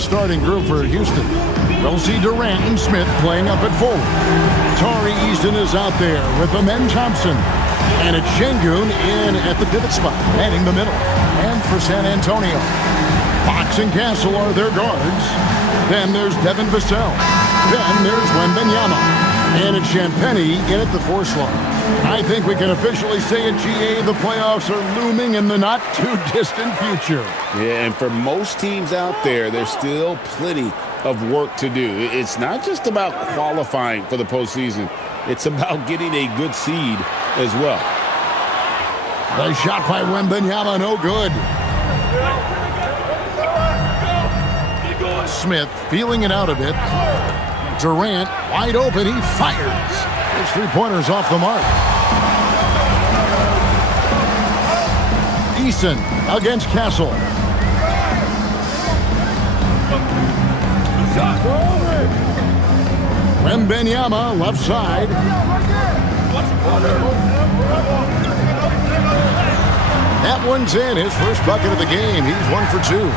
starting group for Houston. We'll see Durant and Smith playing up at forward. Tari Easton is out there with Amen Thompson. And it's Şengün in at the pivot spot, manning the middle. And for San Antonio, Fox and Castle are their guards. Then there's Devin Vassell. Then there's Wembanyama. And it's Champagnie in at the 4 slot. I think we can officially say at GA the playoffs are looming in the not-too-distant future. Yeah, and for most teams out there, there's still plenty of work to do. It's not just about qualifying for the postseason. It's about getting a good seed as well. The shot by Wembanyama, no good. Smith feeling it out a bit. Durant wide open, he fires. His 3-pointers off the mark. Eason against Castle. Wembanyama left side. That one's in, his first bucket of the game. He's 1 for 2.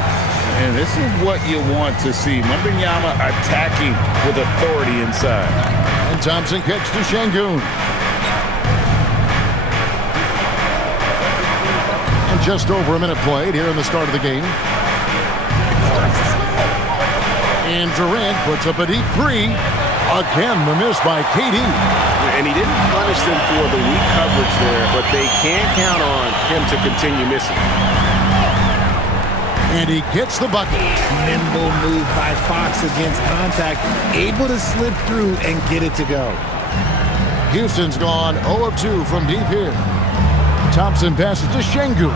And this is what you want to see. Wembanyama attacking with authority inside. And Thompson kicks to Şengün. And just over a minute played here in the start of the game. And Durant puts up a deep 3. Again, the miss by KD. And he didn't punish them for the weak coverage there, but they can't count on him to continue missing. And he gets the bucket. Nimble move by Fox against contact, able to slip through and get it to go. Houston's gone 0 of 2 from deep here. Thompson passes to Şengün.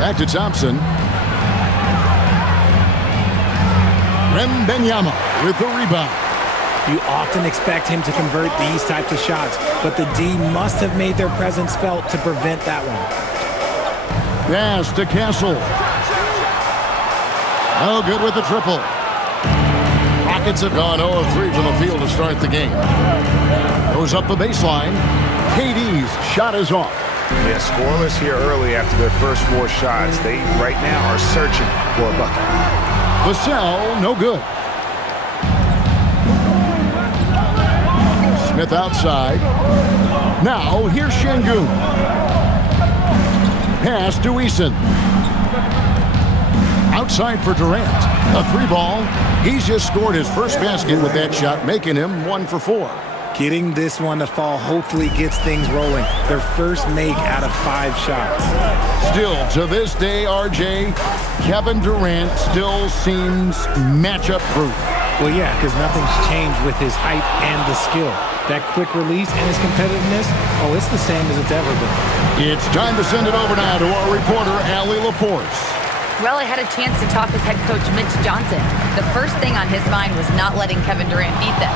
Back to Thompson. Wembanyama with the rebound. You often expect him to convert these types of shots, but the D must have made their presence felt to prevent that one. Pass to Castle. No good with the triple. Rockets have gone 0 of 3 from the field to start the game. Goes up the baseline. KD's shot is off. Yeah, scoreless here early after their first 4 shots. They right now are searching for a bucket. Vassell, no good. Smith outside. Now, here's Şengün. Pass to Eason. Outside for Durant. A 3-ball. He's just scored his first basket with that shot, making him 1 for 4. Getting this one to fall hopefully gets things rolling. Their first make out of 5 shots. Still, to this day, RJ, Kevin Durant still seems matchup proof. Well, yeah, because nothing's changed with his height and the skill. That quick release and his competitiveness, oh, it's the same as it's ever been. It's time to send it over now to our reporter, Allie LaForce. Well, I had a chance to talk with head coach Mitch Johnson. The first thing on his mind was not letting Kevin Durant beat them.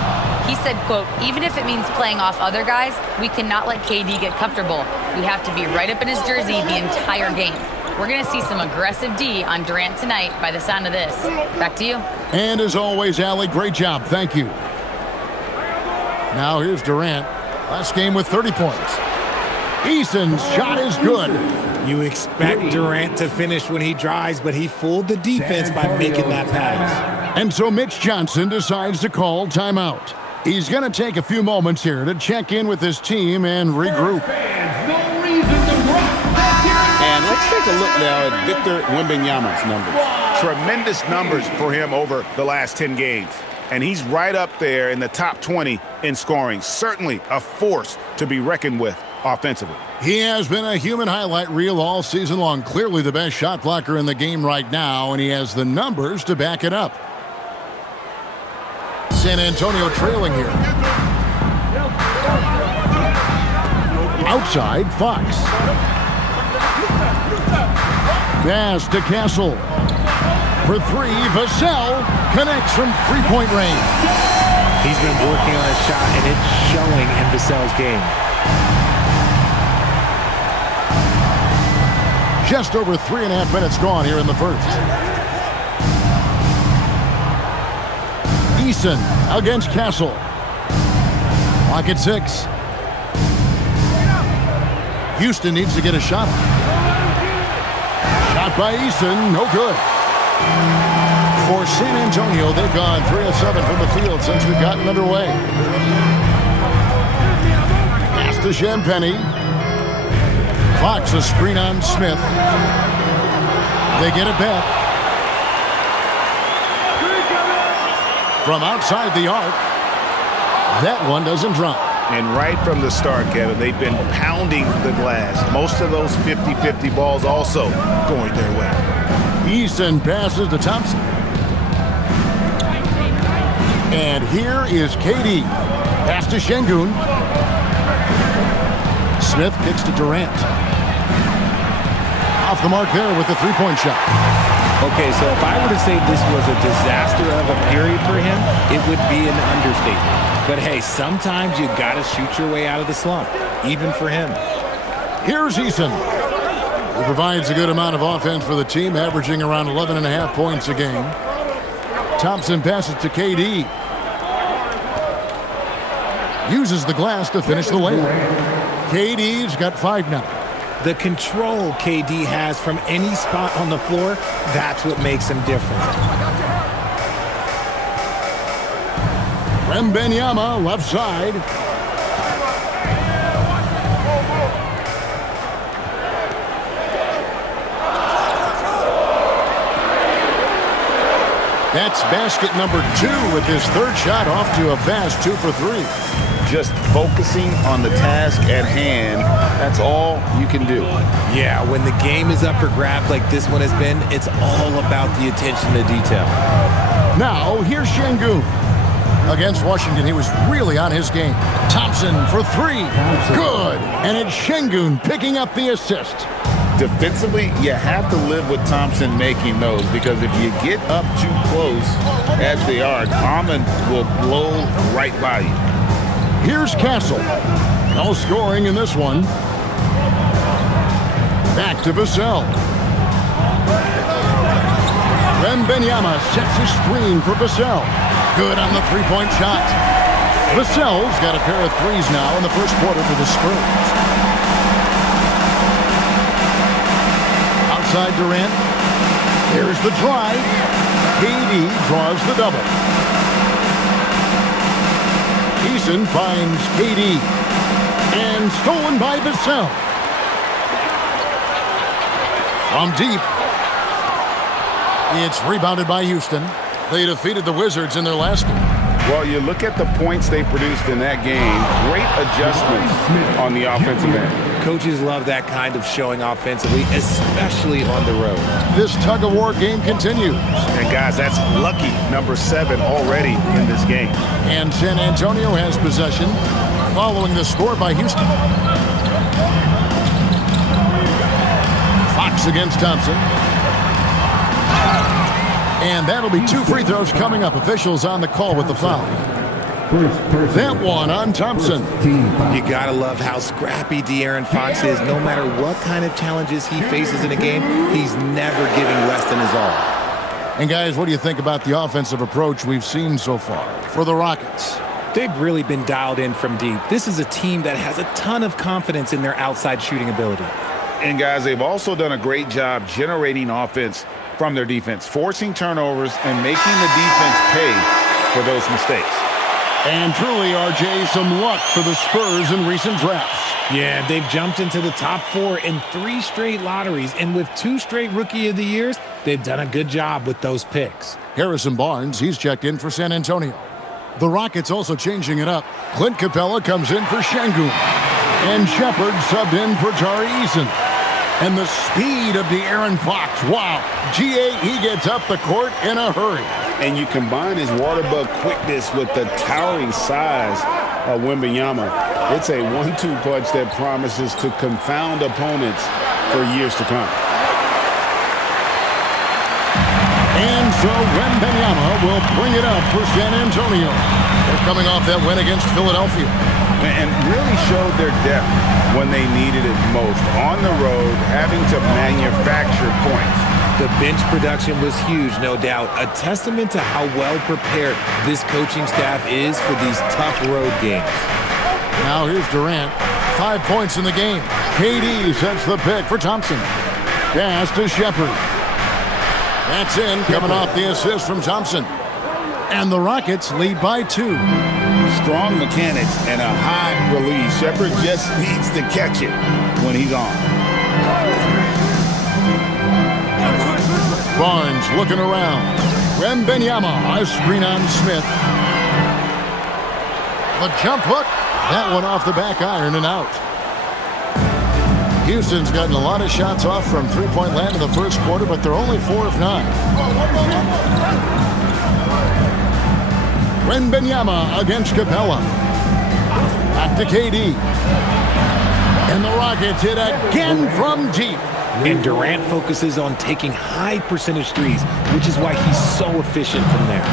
He said, quote, even if it means playing off other guys, we cannot let KD get comfortable. We have to be right up in his jersey the entire game. We're going to see some aggressive D on Durant tonight by the sound of this. Back to you. And as always, Allie, great job. Thank you. Now here's Durant. Last game with 30 points. Eason's shot is good. You expect Durant to finish when he drives, but he fooled the defense by making that pass. And so Mitch Johnson decides to call timeout. He's going to take a few moments here to check in with his team and regroup. And let's take a look now at Victor Wembanyama's numbers. Tremendous numbers for him over the last 10 games. And he's right up there in the top 20 in scoring. Certainly a force to be reckoned with offensively. He has been a human highlight reel all season long. Clearly the best shot blocker in the game right now, and he has the numbers to back it up. San Antonio trailing here. Outside, Fox. Pass to Castle. For 3, Vassell connects from 3-point range. He's been working on his shot, and it's showing in Vassell's game. Just over 3.5 minutes gone here in the first. Eason against Castle. Clock at 6. Houston needs to get a shot. Shot by Eason, no good. For San Antonio, they've gone 3 of 7 from the field since we've gotten underway. Pass to Champagny. Fox a screen on Smith. They get it back. From outside the arc. That one doesn't drop. And right from the start, Kevin, they've been pounding the glass. Most of those 50-50 balls also going their way. Easton passes to Thompson. And here is KD. Pass to Şengün. Smith kicks to Durant. Off the mark there with the three-point shot. Okay, so if I were to say this was a disaster of a period for him, it would be an understatement. But hey, sometimes you got to shoot your way out of the slump, even for him. Here's Easton. He provides a good amount of offense for the team, averaging around 11.5 points a game. Thompson passes to KD. Uses the glass to finish the layup. KD's got 5 now. The control KD has from any spot on the floor, that's what makes him different. Wembanyama left side. That's basket number 2 with his third shot off to a fast 2 for 3. Just focusing on the task at hand, that's all you can do. Yeah, when the game is up for grabs like this one has been, it's all about the attention to detail. Now, here's Şengün. Against Washington, he was really on his game. Thompson for 3. Good. And it's Şengün picking up the assist. Defensively, you have to live with Thompson making those, because if you get up too close at the arc, Almond will blow right by you. Here's Castle. No scoring in this one. Back to Vassell. Wembanyama sets a screen for Vassell. Good on the three-point shot. Vassell's got a pair of threes now in the first quarter for the Spurs. Outside Durant. Here's the drive. KD draws the double. Eason finds KD. And stolen by Vassell. From deep. It's rebounded by Houston. They defeated the Wizards in their last game. Well, you look at the points they produced in that game. Great adjustments on the offensive end. Coaches love that kind of showing offensively, especially on the road. This tug-of-war game continues. And guys, that's lucky number 7 already in this game. And San Antonio has possession following the score by Houston. Fox against Thompson. And that'll be 2 free throws coming up. Officials on the call with the foul. That one on Thompson. You gotta love how scrappy De'Aaron Fox is. No matter what kind of challenges he faces in a game, he's never giving less than his all. And guys, what do you think about the offensive approach we've seen so far for the Rockets? They've really been dialed in from deep. This is a team that has a ton of confidence in their outside shooting ability. And guys, they've also done a great job generating offense from their defense, forcing turnovers and making the defense pay for those mistakes. And truly, RJ, some luck for the Spurs in recent drafts. Yeah, they've jumped into the top 4 in 3 straight lotteries, and with 2 straight Rookie of the Years, they've done a good job with those picks. Harrison Barnes, he's checked in for San Antonio. The Rockets also changing it up. Clint Capella comes in for Şengün. And Shepard subbed in for Tari Eason. And the speed of De'Aaron Fox. Wow. GA, he gets up the court in a hurry. And you combine his water bug quickness with the towering size of Wembanyama. It's a 1-2 punch that promises to confound opponents for years to come. And so Wembanyama will bring it up for San Antonio. They're coming off that win against Philadelphia. And really showed their depth when they needed it most. On the road, having to manufacture points. The bench production was huge, no doubt. A testament to how well prepared this coaching staff is for these tough road games. Now here's Durant. 5 points in the game. KD sets the pick for Thompson. Pass to Shepard. That's in, coming off the assist from Thompson. And the Rockets lead by 2. Strong mechanics and a high release. Shepherd just needs to catch it when he's on. Barnes looking around. Wembanyama, a screen on Smith. The jump hook. That one off the back iron and out. Houston's gotten a lot of shots off from three-point land in the first quarter, but they're only 4 of 9. Wembanyama against Capella. Back to KD. And the Rockets hit again from deep. And Durant focuses on taking high percentage threes, which is why he's so efficient from there.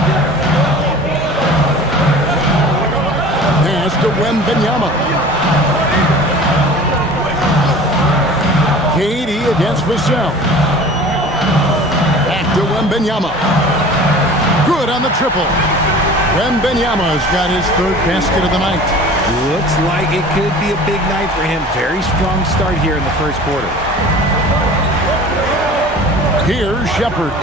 Pass to Wembanyama. KD against Vassell. Back to Wembanyama. Good on the triple. Wembanyama's got his 3rd basket of the night. Looks like it could be a big night for him. Very strong start here in the first quarter. Here's Shepherd.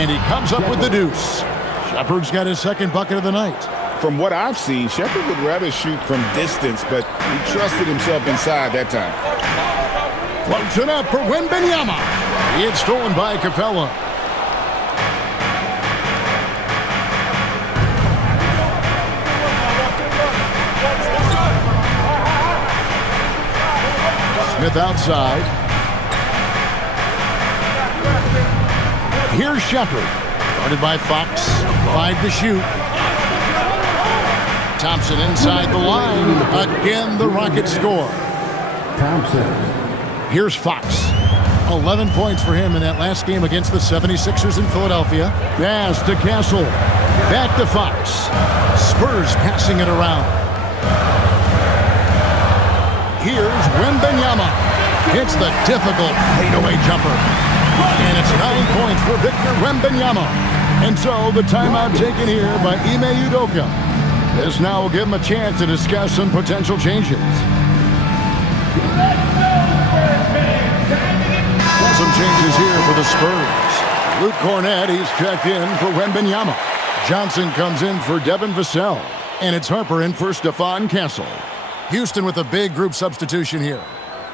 And he comes up with the deuce. Shepherd's got his 2nd bucket of the night. From what I've seen, Shepherd would rather shoot from distance, but he trusted himself inside that time. Floats it up for Wembanyama. It's stolen by Capella. Smith outside. Here's Shepherd. Guarded by Fox. 5 to shoot. Thompson inside the line. Again, the Rockets score. Thompson. Here's Fox. 11 points for him in that last game against the 76ers in Philadelphia. Pass to Castle. Back to Fox. Spurs passing it around. Here's Wembanyama. Hits the difficult fadeaway jumper. And it's 9 points for Victor Wembanyama. And so the timeout taken here by Ime Udoka. This now will give him a chance to discuss some potential changes. Some changes here for the Spurs. Luke Cornett, he's checked in for Wembanyama. Johnson comes in for Devin Vassell. And it's Harper in for Stephon Castle. Houston with a big group substitution here.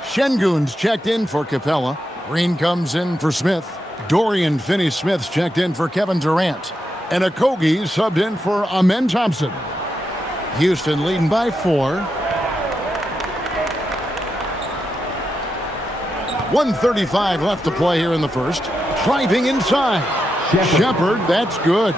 Şengün's checked in for Capella. Green comes in for Smith. Dorian Finney-Smith's checked in for Kevin Durant. And Okogie subbed in for Amen Thompson. Houston leading by 4. 1:35 left to play here in the first. Driving inside. Shepherd, that's good.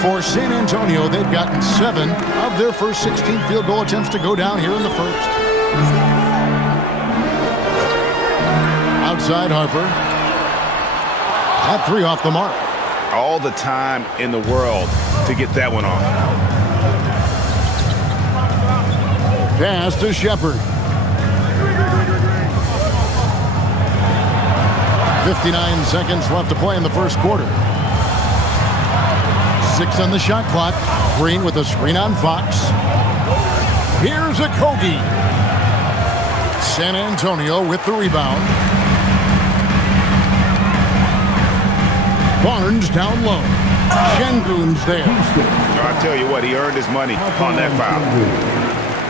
For San Antonio, they've gotten 7 of their first 16 field goal attempts to go down here in the first. Outside Harper. That 3 off the mark. All the time in the world to get that one off. Pass to Shepherd. 59 seconds left to play in the first quarter. 6 on the shot clock. Green with a screen on Fox. Here's Okogie. San Antonio with the rebound. Barnes down low. Şengün's there. I tell you what, he earned his money on that foul.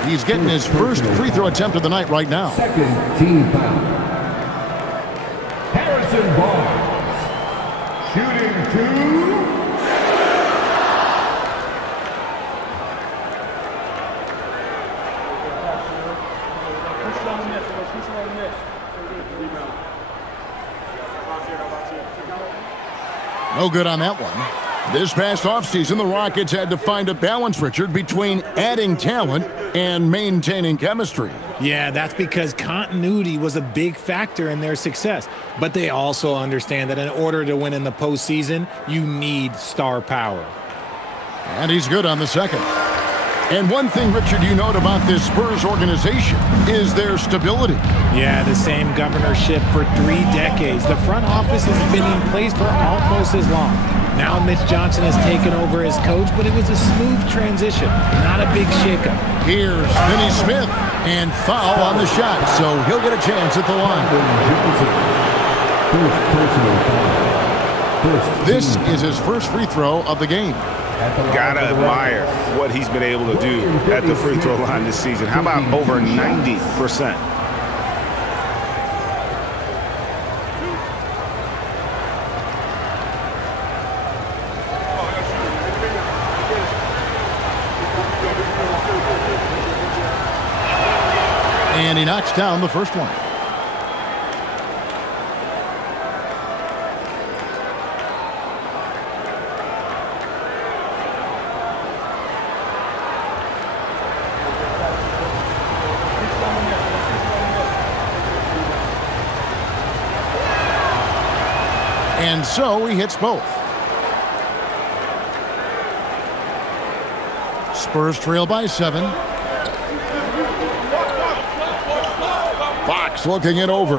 He's getting his first free throw attempt of the night right now. 2nd team foul. Harrison Barnes. Shooting 2. No good on that one. This past offseason, the Rockets had to find a balance, Richard, between adding talent and maintaining chemistry. Yeah, that's because continuity was a big factor in their success. But they also understand that in order to win in the postseason, you need star power. And he's good on the second. And one thing, Richard, you note about this Spurs organization is their stability. Yeah, the same governorship for 3 decades. The front office has been in place for almost as long. Now Mitch Johnson has taken over as coach, but it was a smooth transition, not a big shakeup. Here's Finney Smith, and foul on the shot, so he'll get a chance at the line. This is his first free throw of the game. Gotta admire what he's been able to do at the free throw line this season. How about over 90%? And he knocks down the first one. And so he hits both. Spurs trail by 7. Fox looking it over.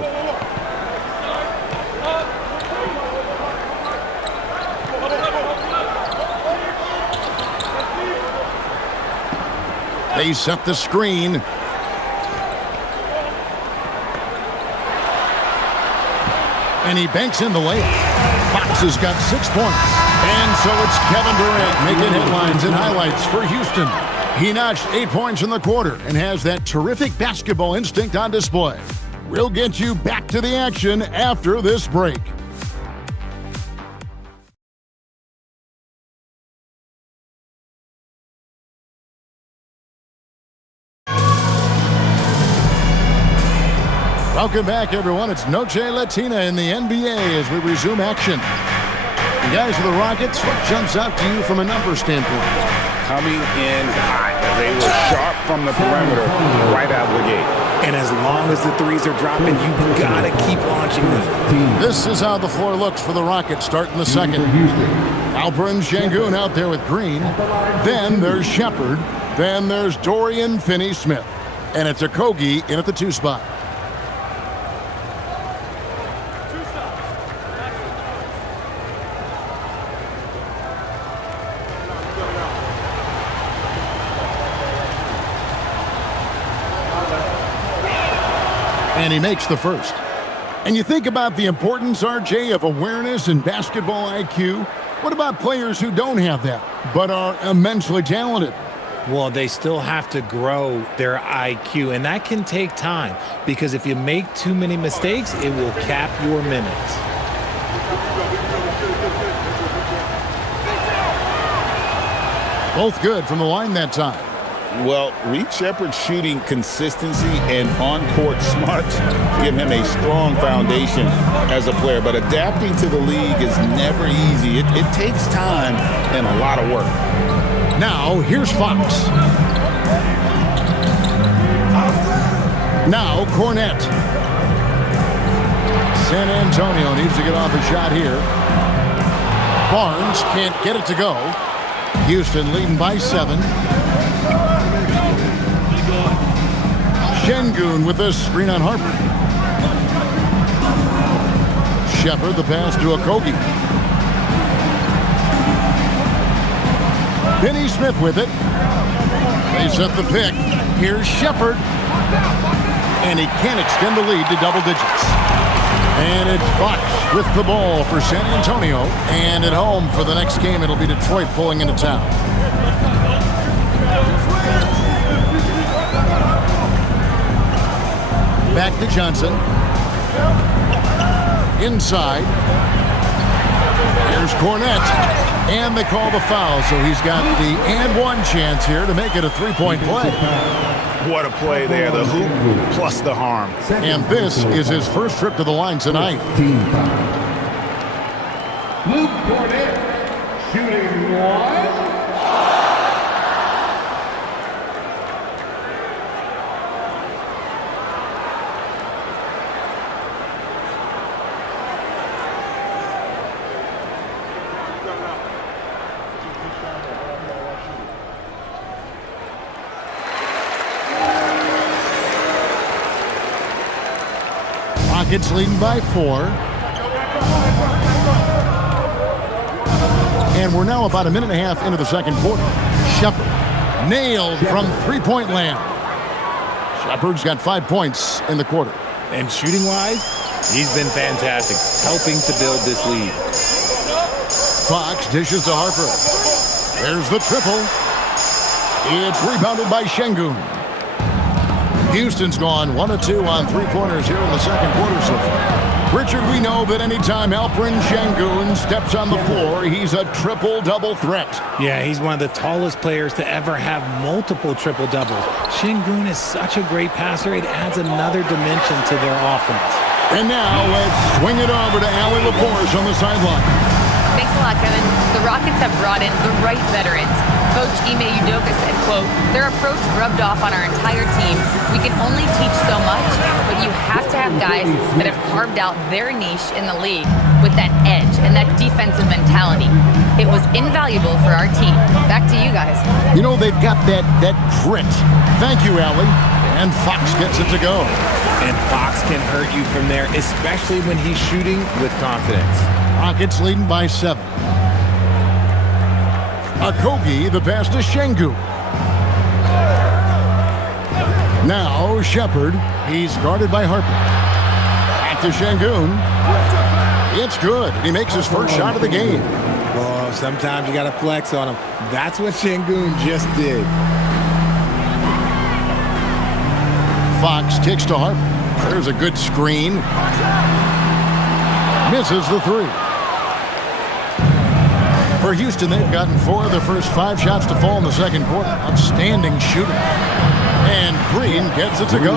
They set the screen. And he banks in the layup. Fox has got 6 points. And so it's Kevin Durant making headlines and highlights for Houston. He notched 8 points in the quarter and has that terrific basketball instinct on display. We'll get you back to the action after this break. Welcome back, everyone. It's Noche Latina in the NBA as we resume action. The guys of the Rockets, what jumps out to you from a number standpoint? Coming in hot. They were sharp from the perimeter right out of the gate. And as long as the threes are dropping, you've got to keep launching them. This is how the floor looks for the Rockets starting the second. Alperen Sengun out there with Green. Then there's Shepard. Then there's Dorian Finney-Smith. And it's Okogie in at the 2 spot. And he makes the first. And you think about the importance, RJ, of awareness and basketball IQ. What about players who don't have that, but are immensely talented? Well, they still have to grow their IQ, and that can take time because if you make too many mistakes, it will cap your minutes. Both good from the line that time. Well, Reed Shepherd's shooting consistency and on-court smarts give him a strong foundation as a player. But adapting to the league is never easy. It takes time and a lot of work. Now, here's Fox. Now, Cornette. San Antonio needs to get off a shot here. Barnes can't get it to go. Houston leading by 7. Sengun with the screen on Harper. Shepard the pass to Okogie. Finney-Smith with it. They set the pick. Here's Shepard. And he can't extend the lead to double digits. And it's Fox with the ball for San Antonio. And at home for the next game, it'll be Detroit pulling into town. Back to Johnson. Inside. Here's Cornette. And they call the foul, so he's got the and one chance here to make it a 3-point play. What a play there, the hoop plus the harm. And this is his first trip to the line tonight. Luke Cornette shooting 1. Rockets leading by 4. And we're now about a minute and a half into the second quarter. Shepard nailed from three-point land. Shepard's got 5 points in the quarter. And shooting-wise, he's been fantastic, helping to build this lead. Fox dishes to Harper. There's the triple. It's rebounded by Şengün. Houston's gone 1 of 2 on three-pointers here in the second quarter so far. Richard, we know that anytime Alperen Şengün steps on the floor, he's a triple-double threat. Yeah, he's one of the tallest players to ever have multiple triple-doubles. Şengün is such a great passer, it adds another dimension to their offense. And now let's swing it over to Allie LaForce on the sideline. Thanks a lot, Kevin. The Rockets have brought in the right veterans. Coach Ime Udoka said, quote, their approach rubbed off on our entire team. We can only teach so much, but you have to have guys that have carved out their niche in the league with that edge and that defensive mentality. It was invaluable for our team. Back to you guys. You know, they've got that grit. Thank you, Allie. And Fox gets it to go. And Fox can hurt you from there, especially when he's shooting with confidence. Rockets leading by 7. Okogie, the pass to Şengün. Now Shepard, he's guarded by Harper. Back to Şengün. It's good. He makes his first shot of the game. Oh, sometimes you got to flex on him. That's what Şengün just did. Fox kicks to Harper. There's a good screen. Misses the 3. For Houston, they've gotten 4 of their first 5 shots to fall in the second quarter. Outstanding shooting. And Green gets it to go.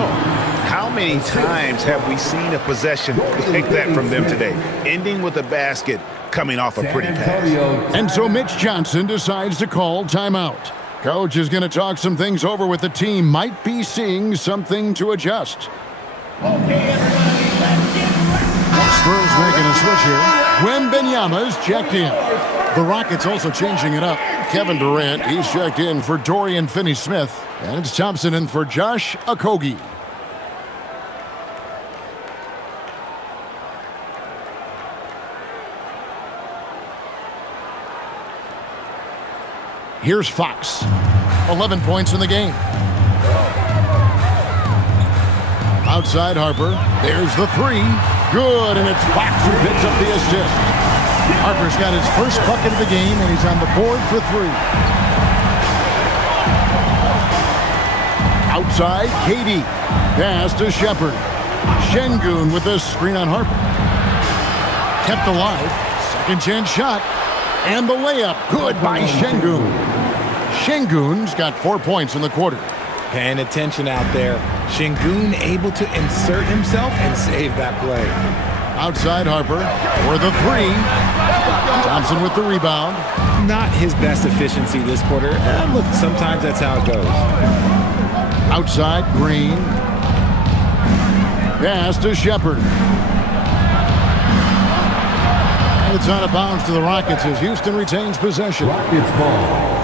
How many times have we seen a possession like that from them today, ending with a basket coming off a pretty pass? And so Mitch Johnson decides to call timeout. Coach is going to talk some things over with the team. Might be seeing something to adjust. Spurs making a switch here. Wembanyama's checked in. The Rockets also changing it up. Kevin Durant, he's checked in for Dorian Finney-Smith. And it's Thompson in for Josh Okogie. Here's Fox. 11 points in the game. Outside Harper. There's the 3. Good, and it's Fox who picks up the assist. Harper's got his first bucket of the game, and he's on the board for 3. Outside, KD. Pass to Shepard. Şengün with the screen on Harper. Kept alive. Second chance shot. And the layup. Good by Şengün. Şengün's got 4 points in the quarter. Paying attention out there. Şengün able to insert himself and save that play. Outside Harper for the 3. Thompson with the rebound. Not his best efficiency this quarter. Look, sometimes that's how it goes. Outside Green. Pass to Shepard. And it's out of bounds to the Rockets as Houston retains possession. Rockets ball.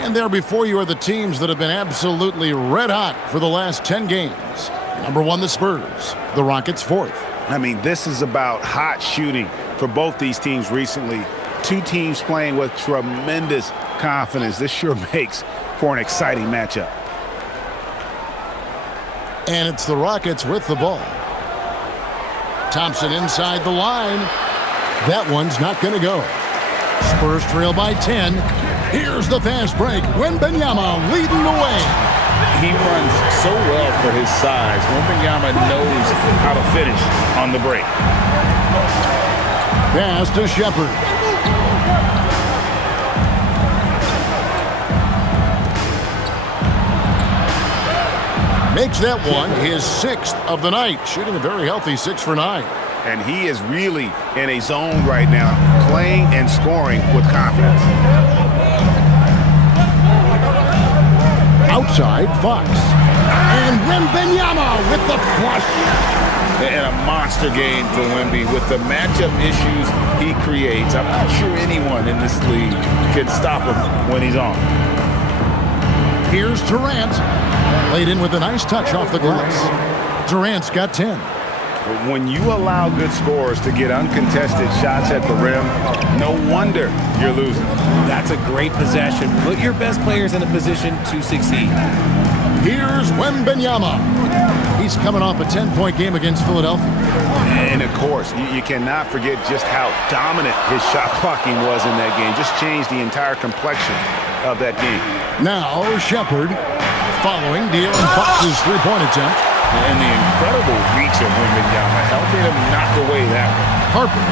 And there before you are the teams that have been absolutely red hot for the last 10 games. Number 1, the Spurs. The Rockets 4th. I mean, this is about hot shooting for both these teams recently. 2 teams playing with tremendous confidence. This sure makes for an exciting matchup. And it's the Rockets with the ball. Thompson inside the line. That one's not going to go. Spurs trail by 10. Here's the fast break. Wembanyama leading the way. He runs so well for his size. Wembanyama knows how to finish on the break. Pass to Shepard. Makes that one his 6th of the night, shooting a very healthy 6 for 9. And he is really in a zone right now, playing and scoring with confidence. Outside, Fox. And Wembanyama with the flush. And a monster game for Wemby. With the matchup issues he creates, I'm not sure anyone in this league can stop him when he's on. Here's Durant. Laid in with a nice touch off the glass. Durant's got 10. When you allow good scorers to get uncontested shots at the rim, no wonder you're losing. That's a great possession. Put your best players in a position to succeed. Here's Wembanyama. He's coming off a 10-point game against Philadelphia. And, of course, you cannot forget just how dominant his shot blocking was in that game. Just changed the entire complexion of that game. Now Shepherd following De'Aaron Fox's three-point attempt. And the incredible reach of Wembanyama helping him knock away that one. Harper.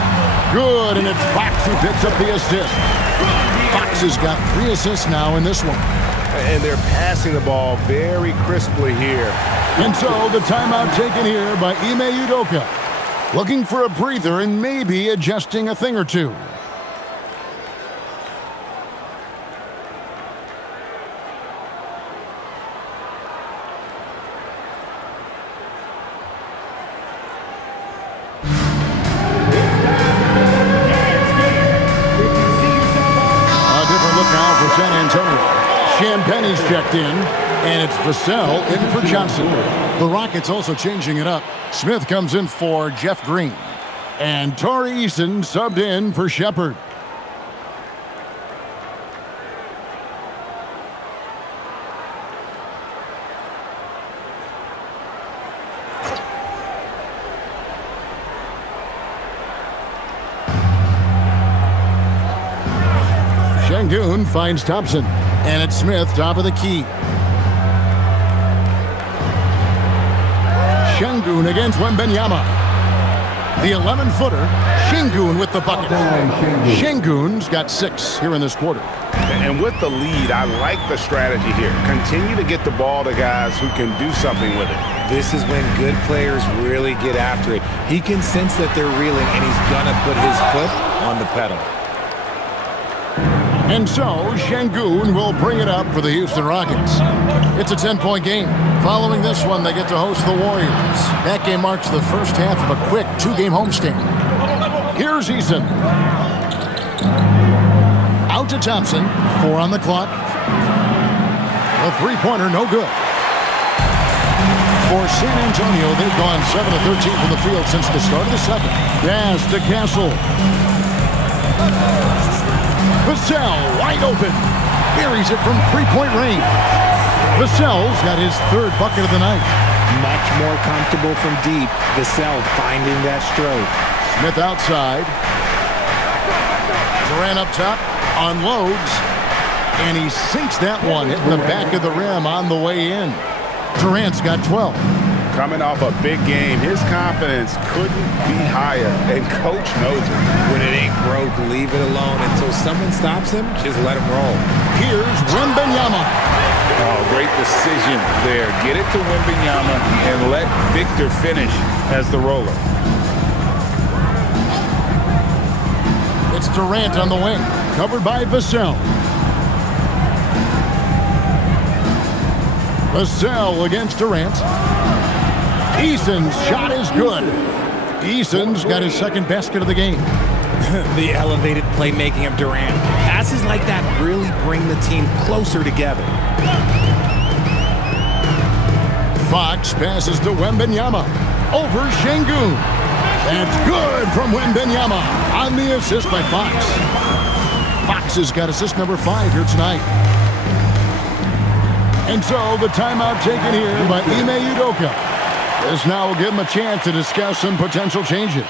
Good, and it's Fox who picks up the assist. Fox has got 3 assists now in this one. And they're passing the ball very crisply here. And so the timeout taken here by Ime Udoka. Looking for a breather and maybe adjusting a thing or two. San Antonio. Champagne's checked in, and it's Vassell in for Johnson. The Rockets also changing it up. Smith comes in for Jeff Green. And Tari Eason subbed in for Shepherd. Şengün finds Thompson, and it's Smith top of the key. Şengün against Wembanyama. The 11-footer, Şengün with the bucket. Şengün's got 6 here in this quarter. And with the lead, I like the strategy here. Continue to get the ball to guys who can do something with it. This is when good players really get after it. He can sense that they're reeling, and he's going to put his foot on the pedal. And so, Şengün will bring it up for the Houston Rockets. It's a 10-point game. Following this one, they get to host the Warriors. That game marks the first half of a quick 2-game homestand. Here's Eason. Out to Thompson. 4 on the clock. A three-pointer, no good. For San Antonio, they've gone 7 of 13 from the field since the start of the second. Pass to Castle. Vassell wide open. Buries it from three-point range. Vassell's got his 3rd bucket of the night. Much more comfortable from deep. Vassell finding that stroke. Smith outside. Durant up top. Unloads. And he sinks that one, hitting the back of the rim on the way in. Durant's got 12. Coming off a big game, his confidence couldn't be higher, and coach knows it. When it ain't broke, leave it alone until someone stops him. Just let him roll. Here's Wembanyama. Oh, great decision there. Get it to Wembanyama and let Victor finish as the roller. It's Durant on the wing, covered by Vassell. Vassell against Durant. Eason's shot is good. Eason's got his 2nd basket of the game. The elevated playmaking of Durant. Passes like that really bring the team closer together. Fox passes to Wembanyama. Over Şengün. That's good from Wembanyama on the assist by Fox. Fox has got assist number 5 here tonight. And so the timeout taken here by Ime Udoka. This now will give him a chance to discuss some potential changes.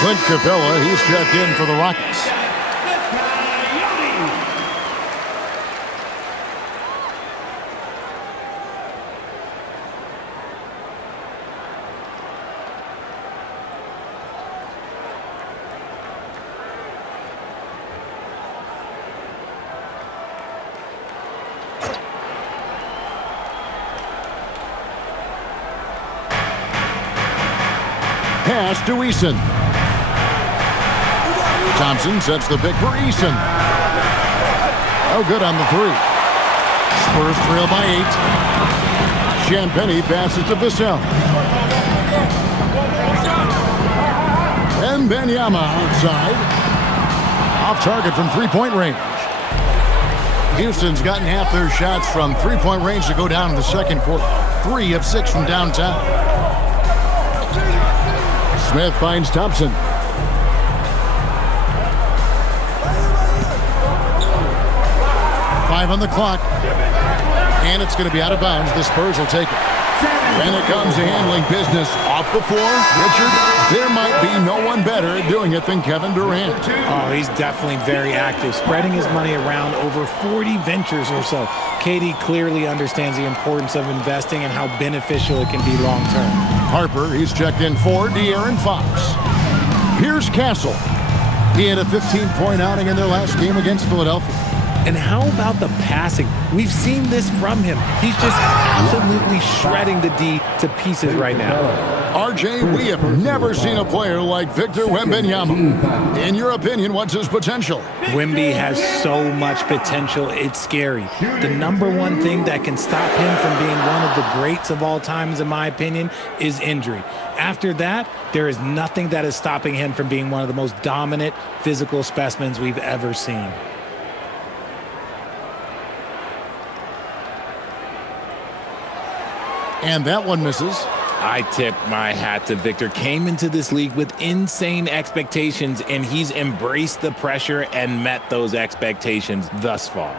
Clint Capella, he's checked in for the Rockets. Pass to Eason. Thompson sets the pick for Eason. Oh, good on the 3. Spurs trail by 8. Champagnie passes to Vassell. Wembanyama outside. Off target from three-point range. Houston's gotten half their shots from three-point range to go down in the second quarter. 3 of 6 from downtown. Smith finds Thompson. Five on the clock. And it's going to be out of bounds. The Spurs will take it. When it comes to handling business off the floor, Richard, there might be no one better at doing it than Kevin Durant. Oh, he's definitely very active, spreading his money around over 40 ventures or so. KD clearly understands the importance of investing and how beneficial it can be long-term. Harper, he's checked in for De'Aaron Fox. Here's Castle. He had a 15-point outing in their last game against Philadelphia. And how about the passing? We've seen this from him. He's just absolutely shredding the D to pieces right now. RJ, we have never seen a player like Victor Wembanyama. In your opinion, what's his potential? Wemby has so much potential, it's scary. The number one thing that can stop him from being one of the greats of all times, in my opinion, is injury. After that, there is nothing that is stopping him from being one of the most dominant physical specimens we've ever seen. And that one misses. I tip my hat to Victor. Came into this league with insane expectations, and he's embraced the pressure and met those expectations thus far.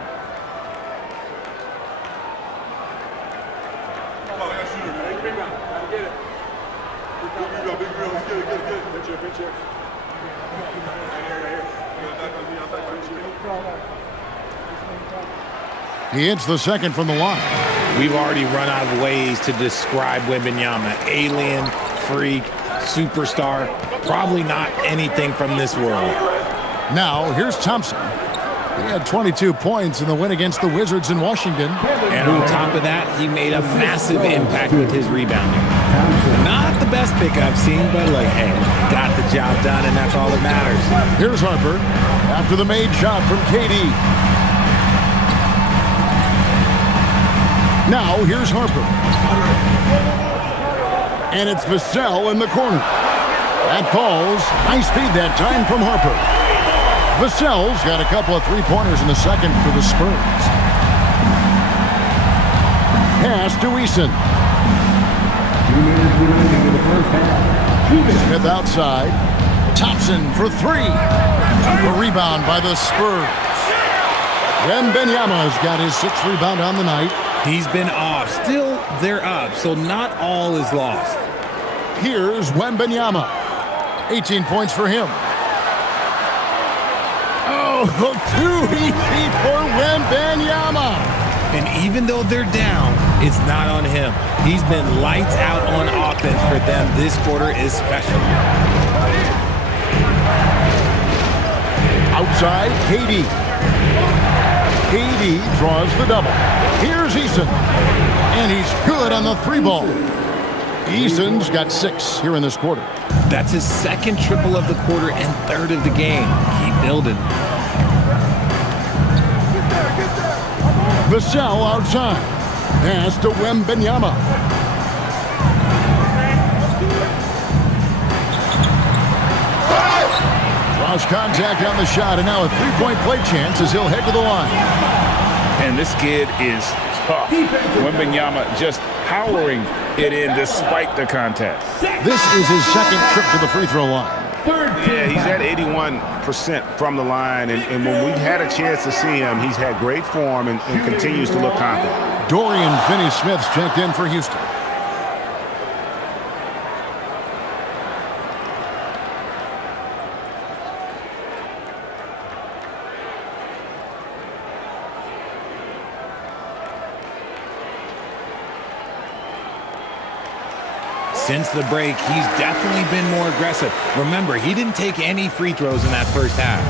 He hits the second from the line. We've already run out of ways to describe Wembanyama. Alien, freak, superstar, probably not anything from this world. Now, here's Thompson. He had 22 points in the win against the Wizards in Washington. And on top of that, he made a massive impact with his rebounding. Not the best pick I've seen, but like, hey, got the job done, and that's all that matters. Here's Harper after the made shot from KD. Now, here's Harper. And it's Vassell in the corner. That falls. Nice speed that time from Harper. Vassell's got a couple of three-pointers in the second for the Spurs. Pass to Eason. 2 minutes remaining in the first half. 2 minutes. Smith outside. Thompson for three. A rebound by the Spurs. Wembanyama's got his 6th rebound on the night. He's been off. Still, they're up, so not all is lost. Here's Wembanyama. 18 points for him. Oh, too easy for Wembanyama. And even though they're down, it's not on him. He's been lights out on offense for them. This quarter is special. Outside, KD. KD draws the double. Here's Eason. And he's good on the 3-ball. Eason's got 6 here in this quarter. That's his 2nd triple of the quarter and 3rd of the game. Keep building. Vassell outside. Pass to Wembanyama. Draws contact on the shot, and now a 3-point play chance as he'll head to the line. And this kid is tough. Wembanyama just powering it in despite the contact. This is his 2nd trip to the free throw line. Yeah, he's at 81% from the line, and when we've had a chance to see him, he's had great form and continues to look confident. Dorian Finney-Smith's checked in for Houston. Since the break, he's definitely been more aggressive. Remember, he didn't take any free throws in that first half.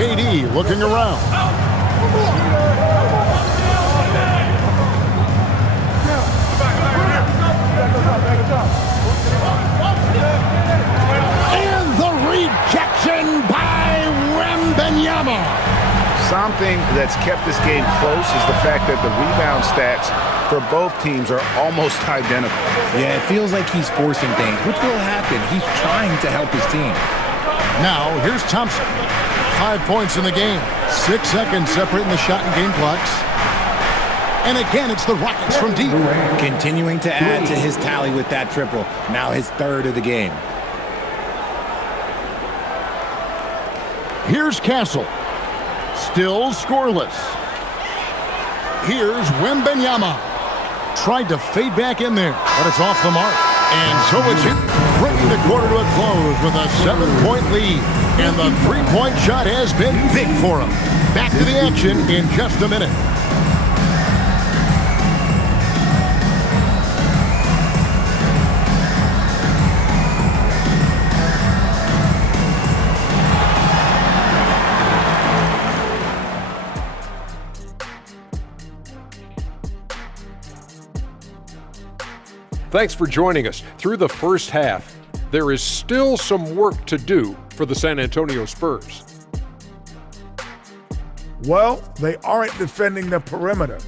KD looking around. And the rejection by Wembanyama. Something that's kept this game close is the fact that the rebound stats for both teams are almost identical. Yeah, it feels like he's forcing things, which will happen. He's trying to help his team. Now, here's Thompson. 5 points in the game. 6 seconds separating the shot and game clocks. And again, it's the Rockets from deep. Continuing to add to his tally with that triple. Now his third of the game. Here's Castle. Still scoreless. Here's Wembanyama. Tried to fade back in there, but it's off the mark. And so it's hit, bringing the quarter to a close with a 7-point lead. And the three-point shot has been big for him. Back to the action in just a minute. Thanks for joining us. Through the first half, there is still some work to do for the San Antonio Spurs. Well, they aren't defending the perimeter.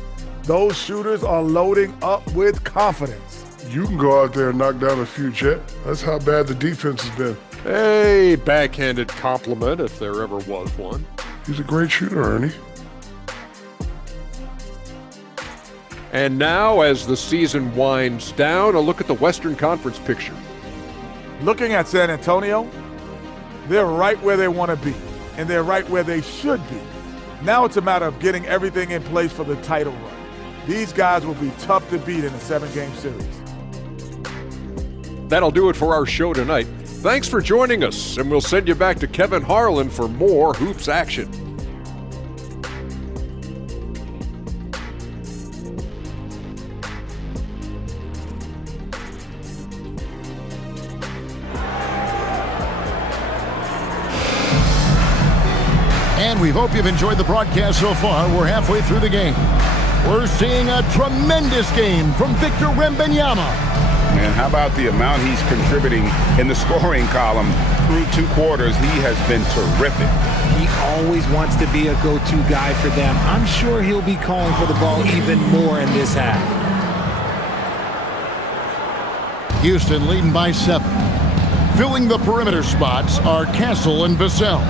Those shooters are loading up with confidence. You can go out there and knock down a few, Chet. That's how bad the defense has been. A backhanded compliment, if there ever was one. He's a great shooter, Ernie. And now, as the season winds down, a look at the Western Conference picture. Looking at San Antonio, they're right where they want to be, and they're right where they should be. Now it's a matter of getting everything in place for the title run. These guys will be tough to beat in a 7-game series. That'll do it for our show tonight. Thanks for joining us, and we'll send you back to Kevin Harlan for more hoops action. And we hope you've enjoyed the broadcast so far. We're halfway through the game. We're seeing a tremendous game from Victor Wembanyama. And how about the amount he's contributing in the scoring column through 2 quarters? He has been terrific. He always wants to be a go-to guy for them. I'm sure he'll be calling for the ball even more in this half. Houston leading by 7. Filling the perimeter spots are Castle and Vassell.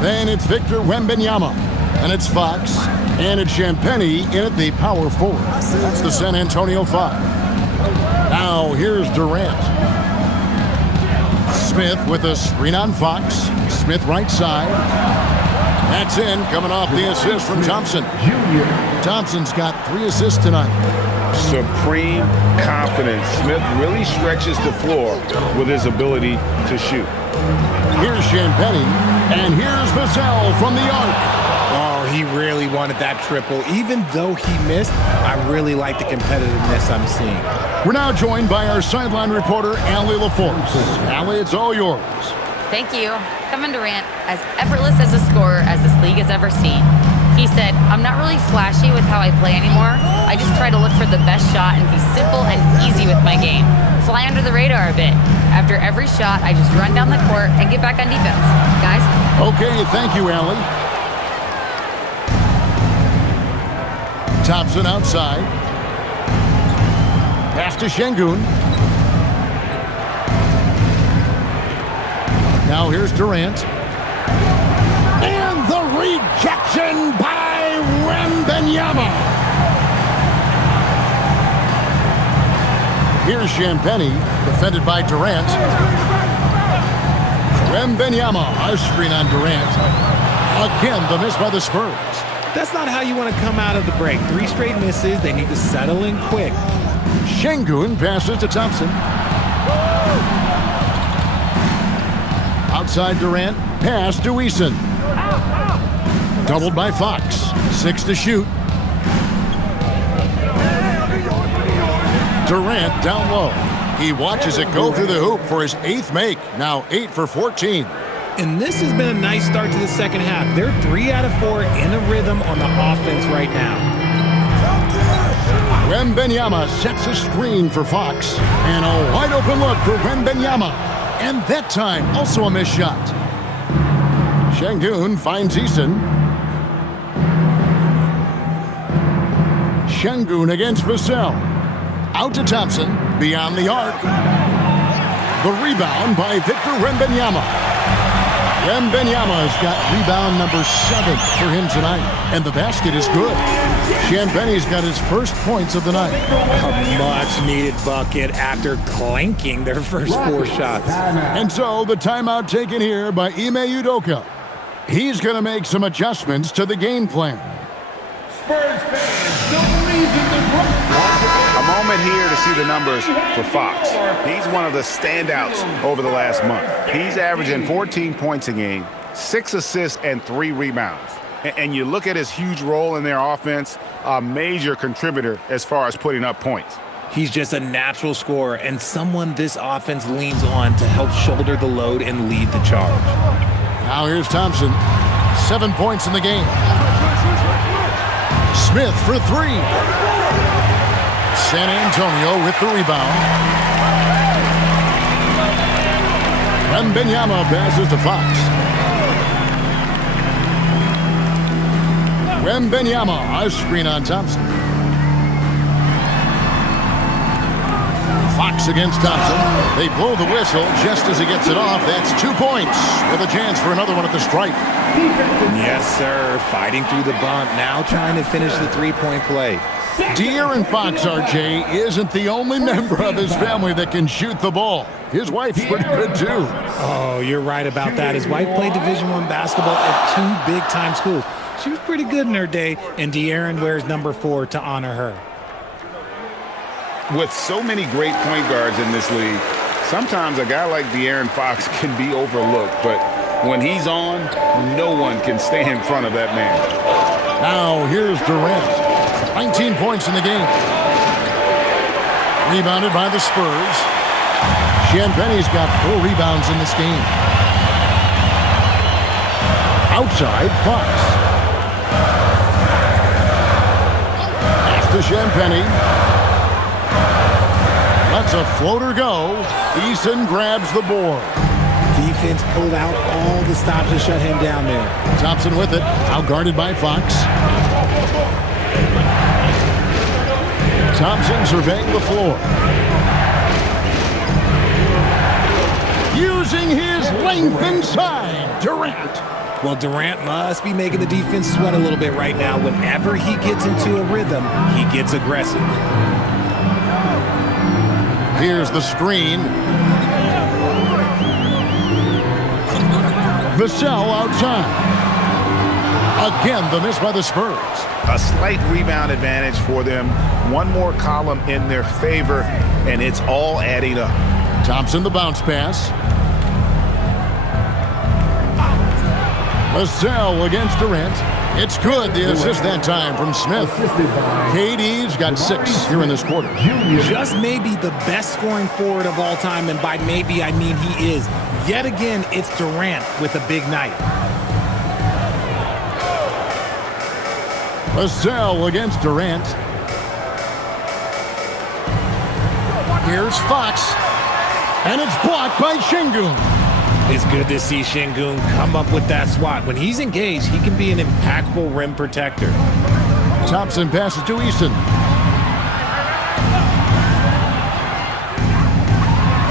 Then it's Victor Wembanyama. And it's Fox. And it's Champagnie in at the power forward. That's the San Antonio 5. Now here's Durant. Smith with a screen on Fox. Smith right side. That's in, coming off the assist from Thompson. Thompson's got 3 assists tonight. Supreme confidence. Smith really stretches the floor with his ability to shoot. Here's Champagnie, and here's Vassell from the arc. Oh, he really wanted that triple. Even though he missed, I really like the competitiveness I'm seeing. We're now joined by our sideline reporter, Allie LaForce. Allie, it's all yours. Thank you. Kevin Durant, as effortless as a scorer as this league has ever seen. He said, "I'm not really flashy with how I play anymore. I just try to look for the best shot and be simple and easy with my game. Fly under the radar a bit. After every shot, I just run down the court and get back on defense." Guys? Okay, thank you, Allie. Thompson outside. Pass to Şengün. Now here's Durant. And the rejection by Wembanyama. Here's Champagnie, defended by Durant. Wembanyama, a screen on Durant. Again, the miss by the Spurs. That's not how you want to come out of the break. 3 straight misses. They need to settle in quick. Şengün passes to Thompson. Outside Durant, pass to Eason. Doubled by Fox. 6 to shoot. Durant down low. He watches it go through the hoop for his 8th make. Now 8 for 14. And this has been a nice start to the second half. They're 3 out of 4 in a rhythm on the offense right now. Wembanyama sets a screen for Fox. And a wide open look for Wembanyama. And that time, also a missed shot. Şengün finds Eason. Şengün against Vassell. Out to Thompson, beyond the arc. The rebound by Victor Wembanyama. Wembanyama's got rebound number 7 for him tonight, and the basket is good. Champagne's got his first points of the night. A much-needed bucket after clanking their first 4 shots. And so the timeout taken here by Ime Udoka. He's going to make some adjustments to the game plan. Spurs fans, the reason the A moment here to see the numbers for Fox. He's one of the standouts over the last month. He's averaging 14 points a game, 6 assists, and 3 rebounds. And you look at his huge role in their offense, a major contributor as far as putting up points. He's just a natural scorer and someone this offense leans on to help shoulder the load and lead the charge. Now here's Thompson. 7 points in the game. Smith for 3. San Antonio with the rebound. Wembanyama passes to Fox. Wembanyama, a screen on Thompson. Fox against Thompson. They blow the whistle just as he gets it off. That's 2 points with a chance for another one at the stripe. Yes, sir. Fighting through the bump. Now trying to finish the 3-point play. De'Aaron Fox, RJ, isn't the only member of his family that can shoot the ball. His wife's pretty good, too. Oh, you're right about that. His wife played Division I basketball at 2 big-time schools. She was pretty good in her day, and De'Aaron wears number 4 to honor her. With so many great point guards in this league, sometimes a guy like De'Aaron Fox can be overlooked, but when he's on, no one can stay in front of that man. Now here's Durant. 19 points in the game. Rebounded by the Spurs. Champagne's got 4 rebounds in this game. Outside, Fox. Pass to Champagne. Lets a floater go. Eason grabs the board. Defense pulled out all the stops to shut him down there. Thompson with it. Out guarded by Fox. Thompson surveying the floor. Using his length inside. Durant. Well, Durant must be making the defense sweat a little bit right now. Whenever he gets into a rhythm, he gets aggressive. Here's the screen. Vassell outside. Again, the miss by the Spurs. A slight rebound advantage for them. One more column in their favor, and it's all adding up. Thompson, the bounce pass. Vassell against Durant. It's good, the assist that time from Smith. KD's got 6 here in this quarter. Just maybe the best scoring forward of all time, and by maybe I mean he is. Yet again, it's Durant with a big night. Vassell against Durant. Here's Fox. And it's blocked by Şengün. It's good to see Şengün come up with that swat. When he's engaged, he can be an impactful rim protector. Thompson passes to Eason.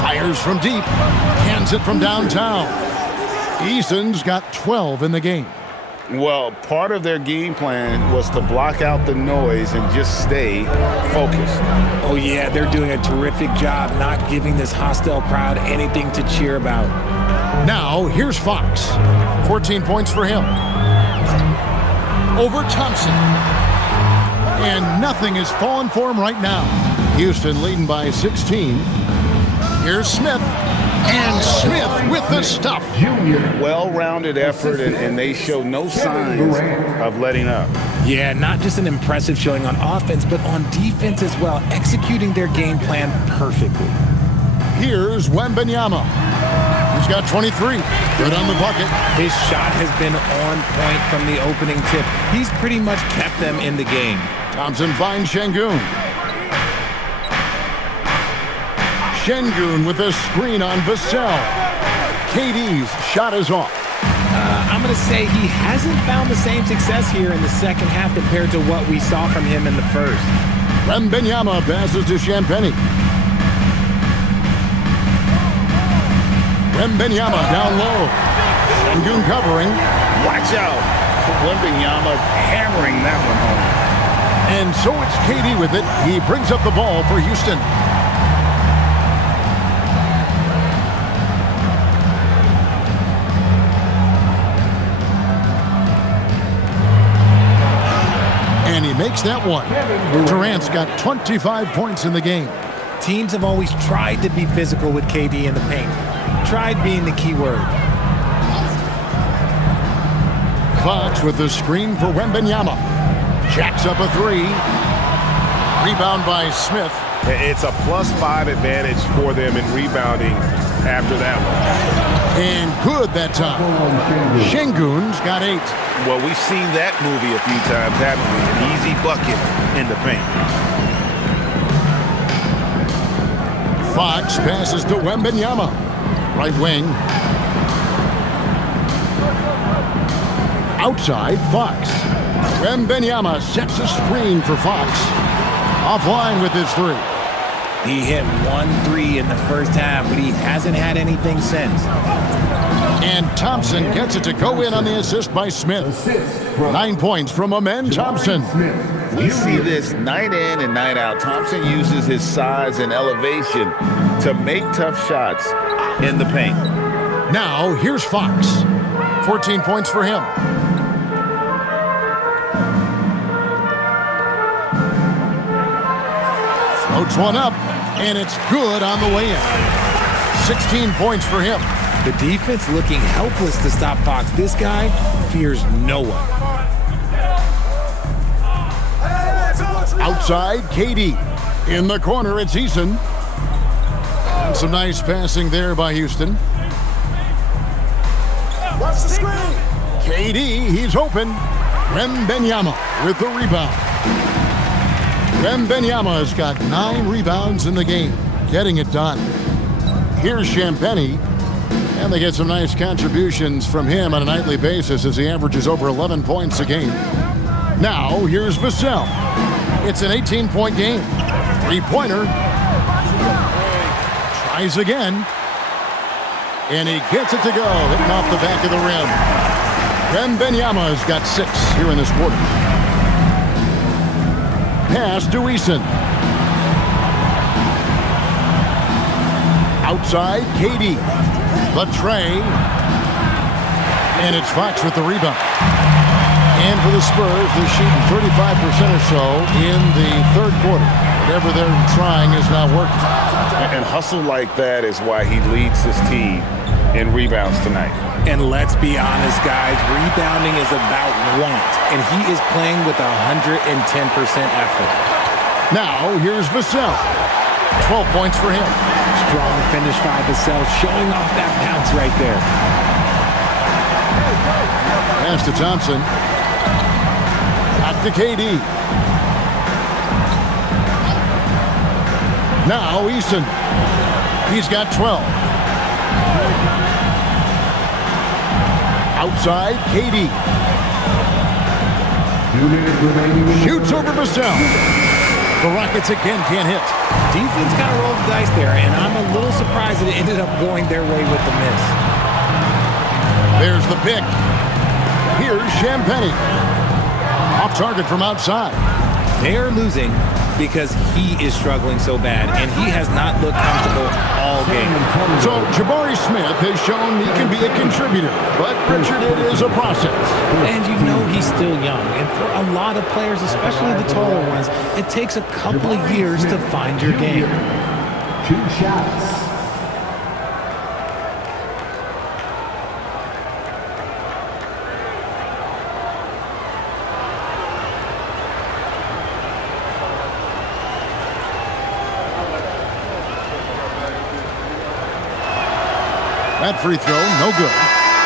Fires from deep. Cans it from downtown. Eason's got 12 in the game. Well, part of their game plan was to block out the noise and just stay focused. Oh, yeah, they're doing a terrific job not giving this hostile crowd anything to cheer about. Now, here's Fox. 14 points for him. Over Thompson. And nothing is falling for him right now. Houston leading by 16. Here's Smith. And Smith with the stuff. Well-rounded effort, and they show no signs of letting up. Yeah, not just an impressive showing on offense, but on defense as well, executing their game plan perfectly. Here's Wembanyama. He's got 23. Good on the bucket. His shot has been on point from the opening tip. He's pretty much kept them in the game. Thompson finds Şengün. Şengün with a screen on Vassell. KD's shot is off. I'm going to say he hasn't found the same success here in the second half compared to what we saw from him in the first. Wembanyama passes to Champagnie. Wembanyama down low. Sengun covering. Watch out. Wembanyama hammering that one home. And so it's KD with it. He brings up the ball for Houston. And he makes that one. Durant's got 25 points in the game. Teams have always tried to be physical with KD in the paint. Tried being the key word. Fox with the screen for Wembanyama. Jacks up a three. Rebound by Smith. It's a +5 advantage for them in rebounding after that one. And good that time. Sengun's got 8. Well, we've seen that movie a few times, haven't we? An easy bucket in the paint. Fox passes to Wembanyama. Right wing. Outside, Fox. Wembanyama sets a screen for Fox. Offline with his 3. He hit 1 3 in the first half, but he hasn't had anything since. And Thompson gets it to go in on the assist by Smith. 9 points from Amen Thompson. We see this night in and night out. Thompson uses his size and elevation to make tough shots in the paint. Now, here's Fox. 14 points for him. Floats one up, and it's good on the way in. 16 points for him. The defense looking helpless to stop Fox. This guy fears no one. Outside, KD. In the corner, it's Eason. And some nice passing there by Houston. Watch the screen. KD, he's open. Wembanyama with the rebound. Wembanyama's got 9 rebounds in the game, getting it done. Here's Champagnie, and they get some nice contributions from him on a nightly basis as he averages over 11 points a game. Now, here's Vassell. It's an 18-point game. 3-pointer. Tries again. And he gets it to go, hitting off the back of the rim. Wembanyama's got 6 here in this quarter. Pass to Eason. Outside, KD. The tray. And it's Fox with the rebound. And for the Spurs, they're shooting 35% or so in the third quarter. Whatever they're trying is not working. And hustle like that is why he leads his team in rebounds tonight. And let's be honest, guys, rebounding is about want, and he is playing with 110% effort. Now, here's Vassell. 12 points for him. Strong finish by Vassell, showing off that bounce right there. Pass to Thompson. Back to KD. Now, Eason. He's got 12. Outside, KD. 2 minutes remaining. Shoots over Vassell. The Rockets again can't hit. Defense kind of rolled the dice there, and I'm a little surprised that it ended up going their way with the miss. There's the pick. Here's Champagnie. Off target from outside. They are losing because he is struggling so bad, and he has not looked comfortable all game. So Jabari Smith has shown he can be a contributor, but Richard, it is a process. And you know he's still young, and for a lot of players, especially the taller ones, it takes a couple of years to find your game. 2 shots. That free throw, no good.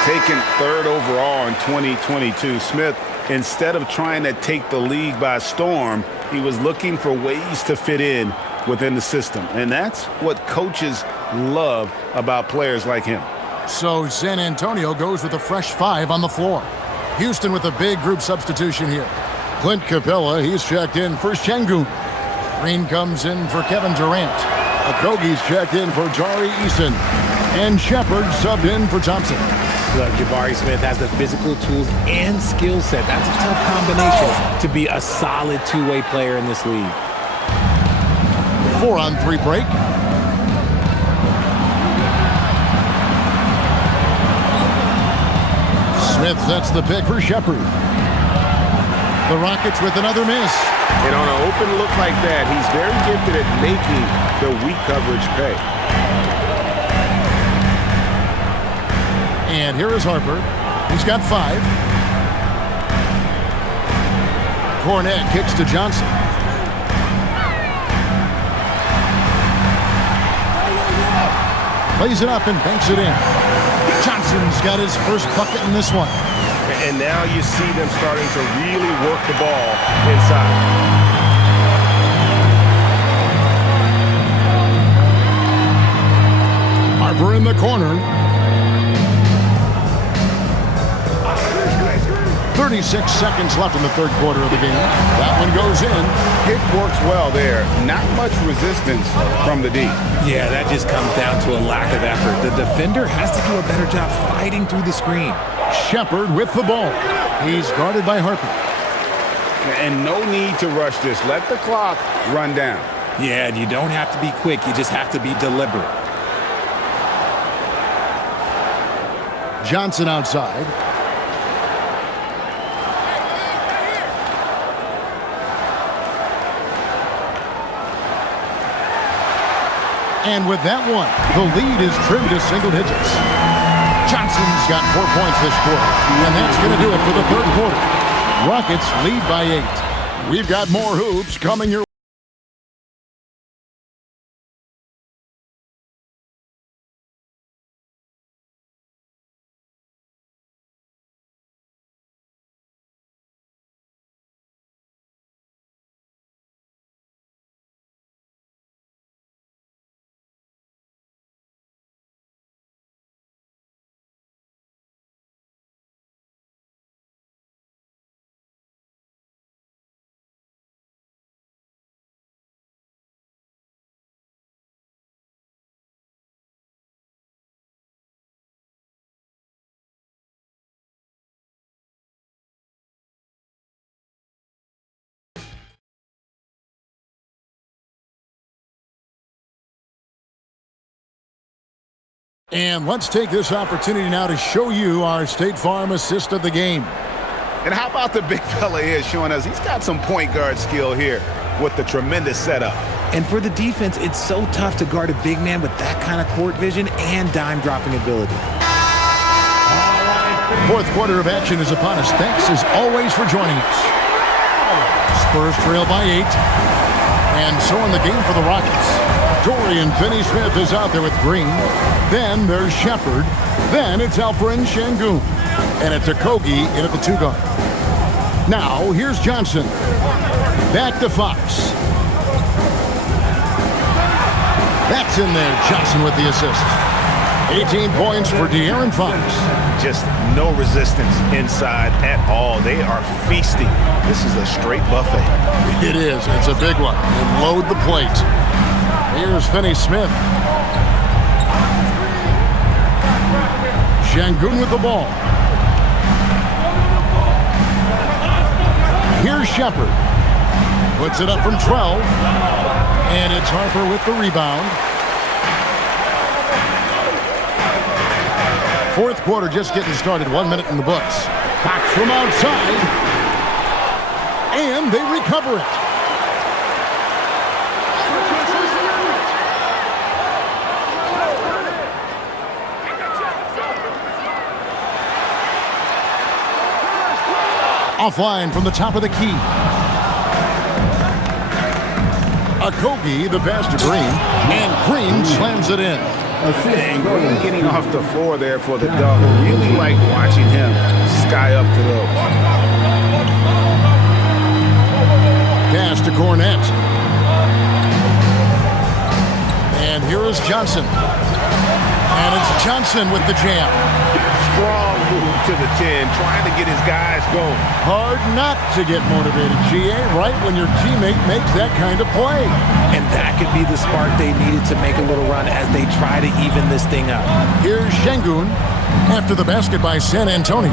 Taken 3rd overall in 2022, Smith, instead of trying to take the league by storm, he was looking for ways to fit in within the system. And that's what coaches love about players like him. So San Antonio goes with a fresh 5 on the floor. Houston with a big group substitution here. Clint Capella, he's checked in for Şengün. Green comes in for Kevin Durant. Okogie's checked in for Tari Eason. And Shepard subbed in for Thompson. Look, Jabari Smith has the physical tools and skill set. That's a tough combination to be a solid two-way player in this league. 4-on-3 break. Smith sets the pick for Shepard. The Rockets with another miss. And on an open look like that, he's very gifted at making the weak coverage pay. And here is Harper. He's got 5. Cornette kicks to Johnson. Plays it up and banks it in. Johnson's got his first bucket in this one. And now you see them starting to really work the ball inside. Harper in the corner. 36 seconds left in the third quarter of the game. That one goes in. It works well there. Not much resistance from the D. Yeah, that just comes down to a lack of effort. The defender has to do a better job fighting through the screen. Shepard with the ball. He's guarded by Harper. And no need to rush this. Let the clock run down. Yeah, and you don't have to be quick. You just have to be deliberate. Johnson outside. And with that one, the lead is trimmed to single digits. Johnson's got 4 points this quarter, and that's going to do it for the third quarter. Rockets lead by 8. We've got more hoops coming your way. And let's take this opportunity now to show you our State Farm assist of the game. And how about the big fella here showing us he's got some point guard skill here with the tremendous setup. And for the defense, it's so tough to guard a big man with that kind of court vision and dime-dropping ability. Fourth quarter of action is upon us. Thanks as always for joining us. Spurs trail by 8. And so in the game for the Rockets. Dorian Finney-Smith is out there with Green. Then there's Shepard. Then it's Alperen Şengün. And it's Okogie in at the 2 guard. Now, here's Johnson. Back to Fox. That's in there. Johnson with the assist. 18 points for De'Aaron Fox. Just no resistance inside at all. They are feasting. This is a straight buffet. It is. It's a big one. And load the plate. Here's Finney-Smith. Şengün with the ball. Here's Shepard. Puts it up from 12. And it's Harper with the rebound. Fourth quarter just getting started. 1 minute in the books. Back from outside. And they recover it. Offline from the top of the key. Okogie, the pass to Green. And Green slams it in. And Green getting off the floor there for the dunk. Really like watching him sky up for those. Pass to Cornette. And here is Johnson. And it's Johnson with the jam. Strong move to the 10, trying to get his guys going. Hard not to get motivated, GA, right when your teammate makes that kind of play. And that could be the spark they needed to make a little run as they try to even this thing up. Here's Şengün after the basket by San Antonio.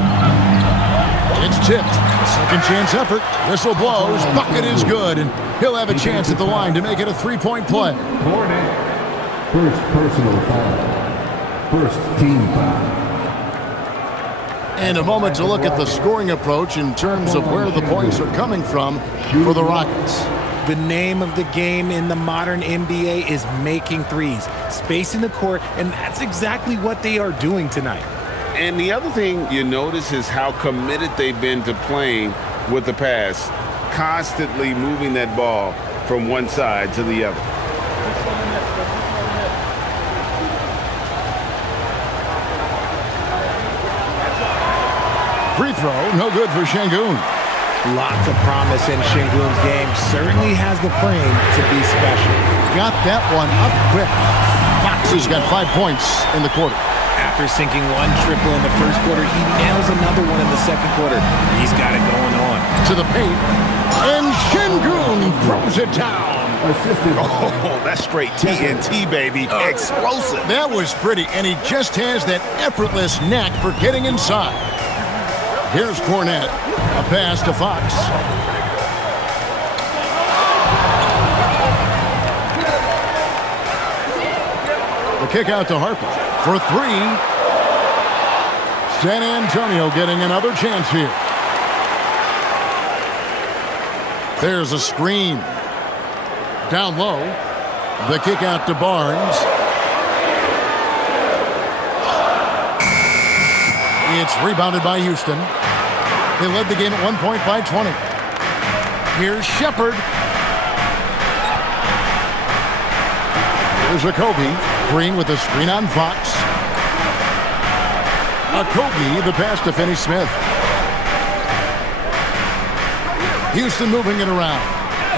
It's tipped. Second chance effort. Whistle blows. Bucket is good. And he'll have a chance at the line to make it a three-point play. Hornets. First personal foul. First team foul. And a moment to look at the scoring approach in terms of where the points are coming from for the Rockets. The name of the game in the modern NBA is making threes, spacing the court, and that's exactly what they are doing tonight. And the other thing you notice is how committed they've been to playing with the pass, constantly moving that ball from one side to the other. Free throw, no good for Şengün. Lots of promise in Şengün's game. Certainly has the frame to be special. Got that one up quick. Fox has got 5 points in the quarter. After sinking one triple in the first quarter, he nails another one in the second quarter. He's got it going on. To the paint. And Şengün throws it down. Oh, that's straight TNT, baby. Explosive. That was pretty, and he just has that effortless knack for getting inside. Here's Cornette. A pass to Fox. The kick out to Harper for three. San Antonio getting another chance here. There's a screen. Down low. The kick out to Barnes. It's rebounded by Houston. They led the game at 1 point by 20. Here's Shepherd. Here's Okogie. Green with the screen on Fox. Okogie, the pass to Finney-Smith. Houston moving it around.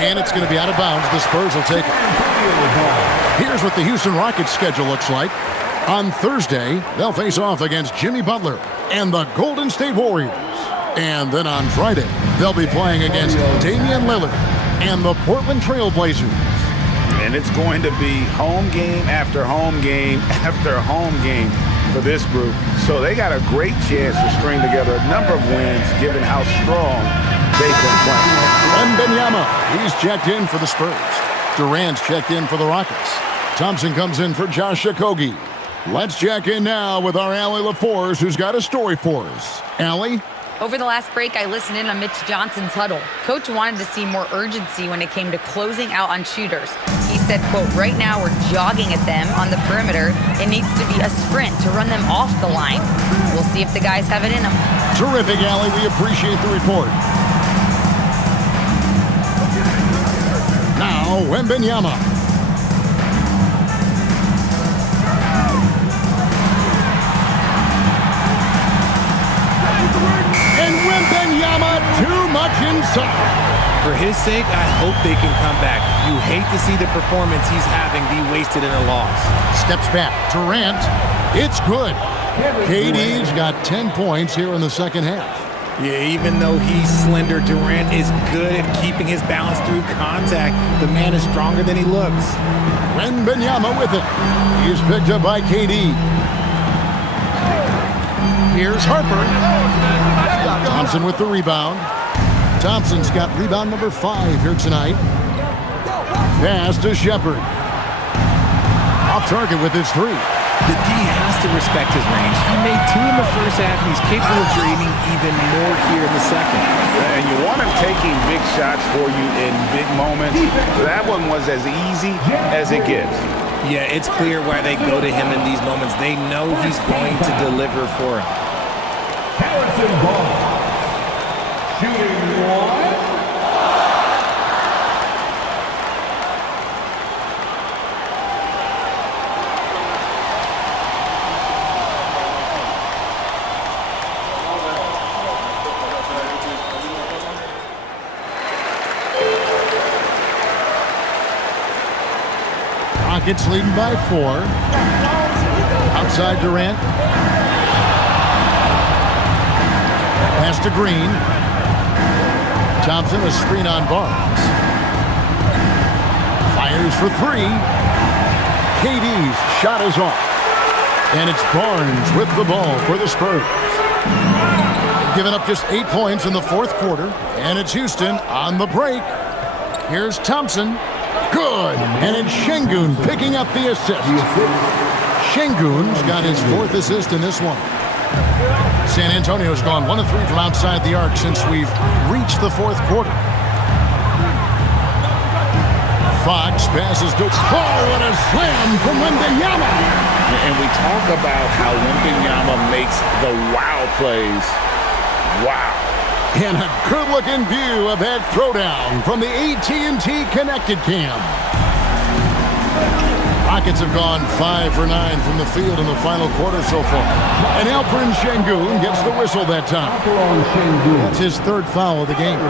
And it's going to be out of bounds. The Spurs will take it. Here's what the Houston Rockets schedule looks like. On Thursday, they'll face off against Jimmy Butler and the Golden State Warriors. And then on Friday, they'll be playing against Damian Lillard and the Portland Trail Blazers. And it's going to be home game after home game after home game for this group. So they got a great chance to string together a number of wins given how strong they've been playing. Wembanyama, he's checked in for the Spurs. Durant's checked in for the Rockets. Thompson comes in for Josh Okogie. Let's check in now with our Allie LaForce, who's got a story for us. Allie? Over the last break, I listened in on Mitch Johnson's huddle. Coach wanted to see more urgency when it came to closing out on shooters. He said, quote, right now we're jogging at them on the perimeter. It needs to be a sprint to run them off the line. We'll see if the guys have it in them. Terrific, Allie. We appreciate the report. Now, Wembanyama. And Wembanyama too much inside. For his sake, I hope they can come back. You hate to see the performance he's having be wasted in a loss. Steps back. Durant. It's good. KD's got 10 points here in the second half. Yeah, even though he's slender, Durant is good at keeping his balance through contact. The man is stronger than he looks. Wembanyama with it. He's picked up by KD. Here's Harper. Thompson with the rebound. Thompson's got rebound number 5 here tonight. Pass to Shepherd. Off target with his 3. The D has to respect his range. He made 2 in the first half, and he's capable of draining even more here in the second. And you want him taking big shots for you in big moments. That one was as easy as it gets. Yeah, it's clear why they go to him in these moments. They know he's going to deliver for him. Harrison Ball. Shooting one. Rockets leading by 4. Outside Durant. Pass to Green. Thompson, a screen on Barnes. Fires for three. KD's shot is off. And it's Barnes with the ball for the Spurs. They've given up just 8 points in the fourth quarter. And it's Houston on the break. Here's Thompson. Good. And it's Şengün picking up the assist. Şengün's got his 4th assist in this one. San Antonio's gone 1 of 3 from outside the arc since we've reached the fourth quarter. Fox passes to... Oh, what a slam from Wembanyama! And we talk about how Wembanyama makes the wow plays. Wow. And a good-looking view of that throwdown from the AT&T Connected Cam. Rockets have gone 5 for 9 from the field in the final quarter so far. And Alperen Şengün gets the whistle that time. That's his 3rd foul of the game.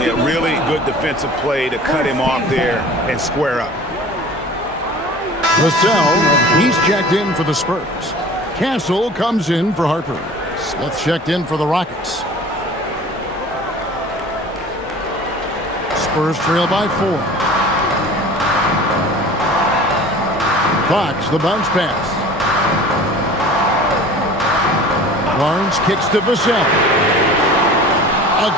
Yeah, really good defensive play to cut him off there and square up. Vassell, he's checked in for the Spurs. Castle comes in for Harper. Smith checked in for the Rockets. Spurs trail by 4. Fox, the bounce pass. Barnes kicks to Vassell.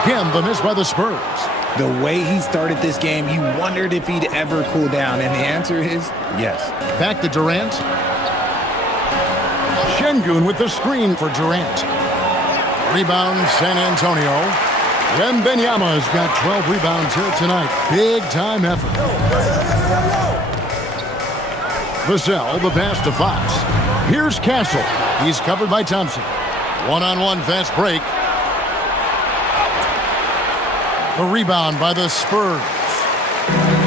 Again, the miss by the Spurs. The way he started this game, you wondered if he'd ever cool down, and the answer is yes. Back to Durant. Şengün with the screen for Durant. Rebound, San Antonio. Wembanyama's got 12 rebounds here tonight. Big-time effort. Vassell, the pass to Fox. Here's Castle. He's covered by Thompson. One-on-one fast break. The rebound by the Spurs.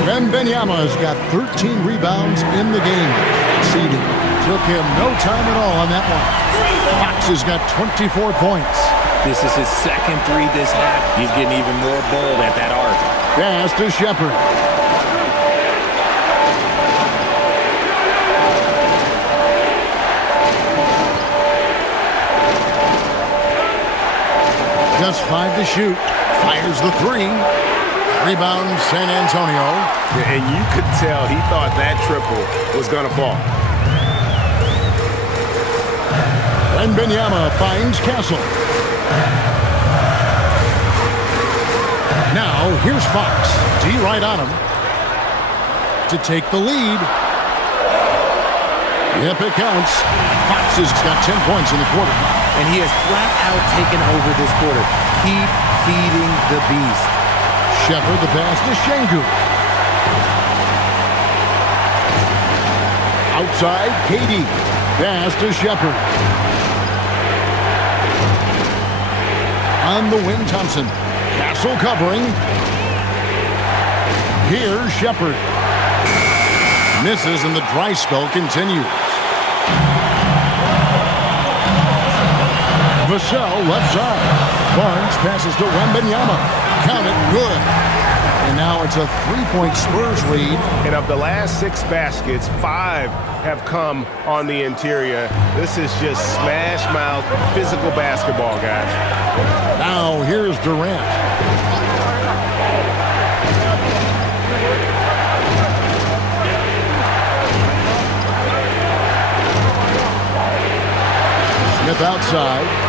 Wembanyama's got 13 rebounds in the game. Seeded. Took him no time at all on that one. Fox has got 24 points. This is his 2nd 3 this half. He's getting even more bold at that arc. Pass to Shepherd. Just 5 to shoot. Fires the 3. Rebound, San Antonio. And you could tell he thought that triple was going to fall. Wembanyama finds Castle. Now, here's Fox. D right on him. To take the lead. Yep, it counts. Fox has got 10 points in the quarter. And he has flat out taken over this quarter. Keep feeding the beast. Shepherd, the pass to Şengün. Outside, KD. Pass to Shepherd. On the wing, Thompson. Castle covering. Here's Shepherd. Misses and the dry spell continues. Vassell left side. Barnes passes to Wembanyama. Count it, good. And now it's a 3-point Spurs lead. And of the last 6 baskets, 5 have come on the interior. This is just smash mouth physical basketball, guys. Now here's Durant. Smith outside.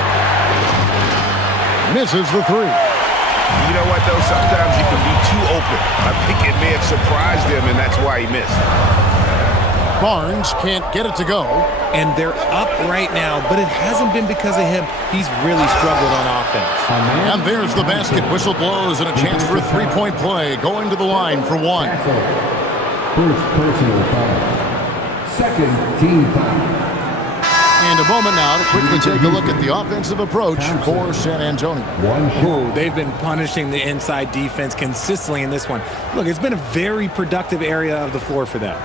Misses the 3. You know what, though? Sometimes you can be too open. I think it may have surprised him, and that's why he missed. Barnes can't get it to go. And they're up right now, but it hasn't been because of him. He's really struggled on offense. And there's the basket. Whistle blows and a chance for a 3-point play. Going to the line for 1. First personal foul. Second team foul. And a moment now to quickly take a look at the offensive approach for San Antonio. Ooh, they've been punishing the inside defense consistently in this one. Look, it's been a very productive area of the floor for them.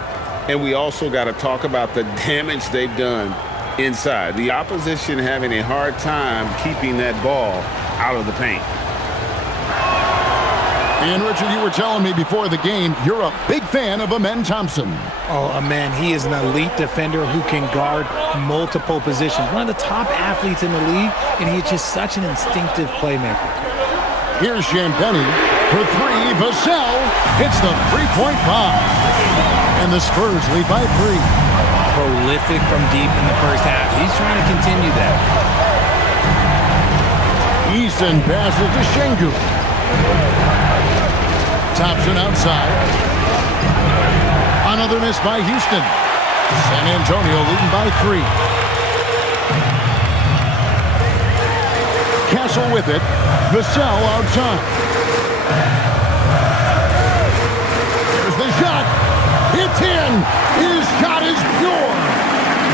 And we also got to talk about the damage they've done inside. The opposition having a hard time keeping that ball out of the paint. And Richard, you were telling me before the game, you're a big fan of Amen Thompson. Oh, man, he is an elite defender who can guard multiple positions. One of the top athletes in the league, and he's just such an instinctive playmaker. Here's Champagny for three. Vassell hits the three-point bomb. And the Spurs lead by 3. Prolific from deep in the first half. He's trying to continue that. Easton passes to Şengün. Thompson outside. Another miss by Houston. San Antonio leading by 3. Castle with it. Vassell outside. There's the shot. It's in. His shot is pure.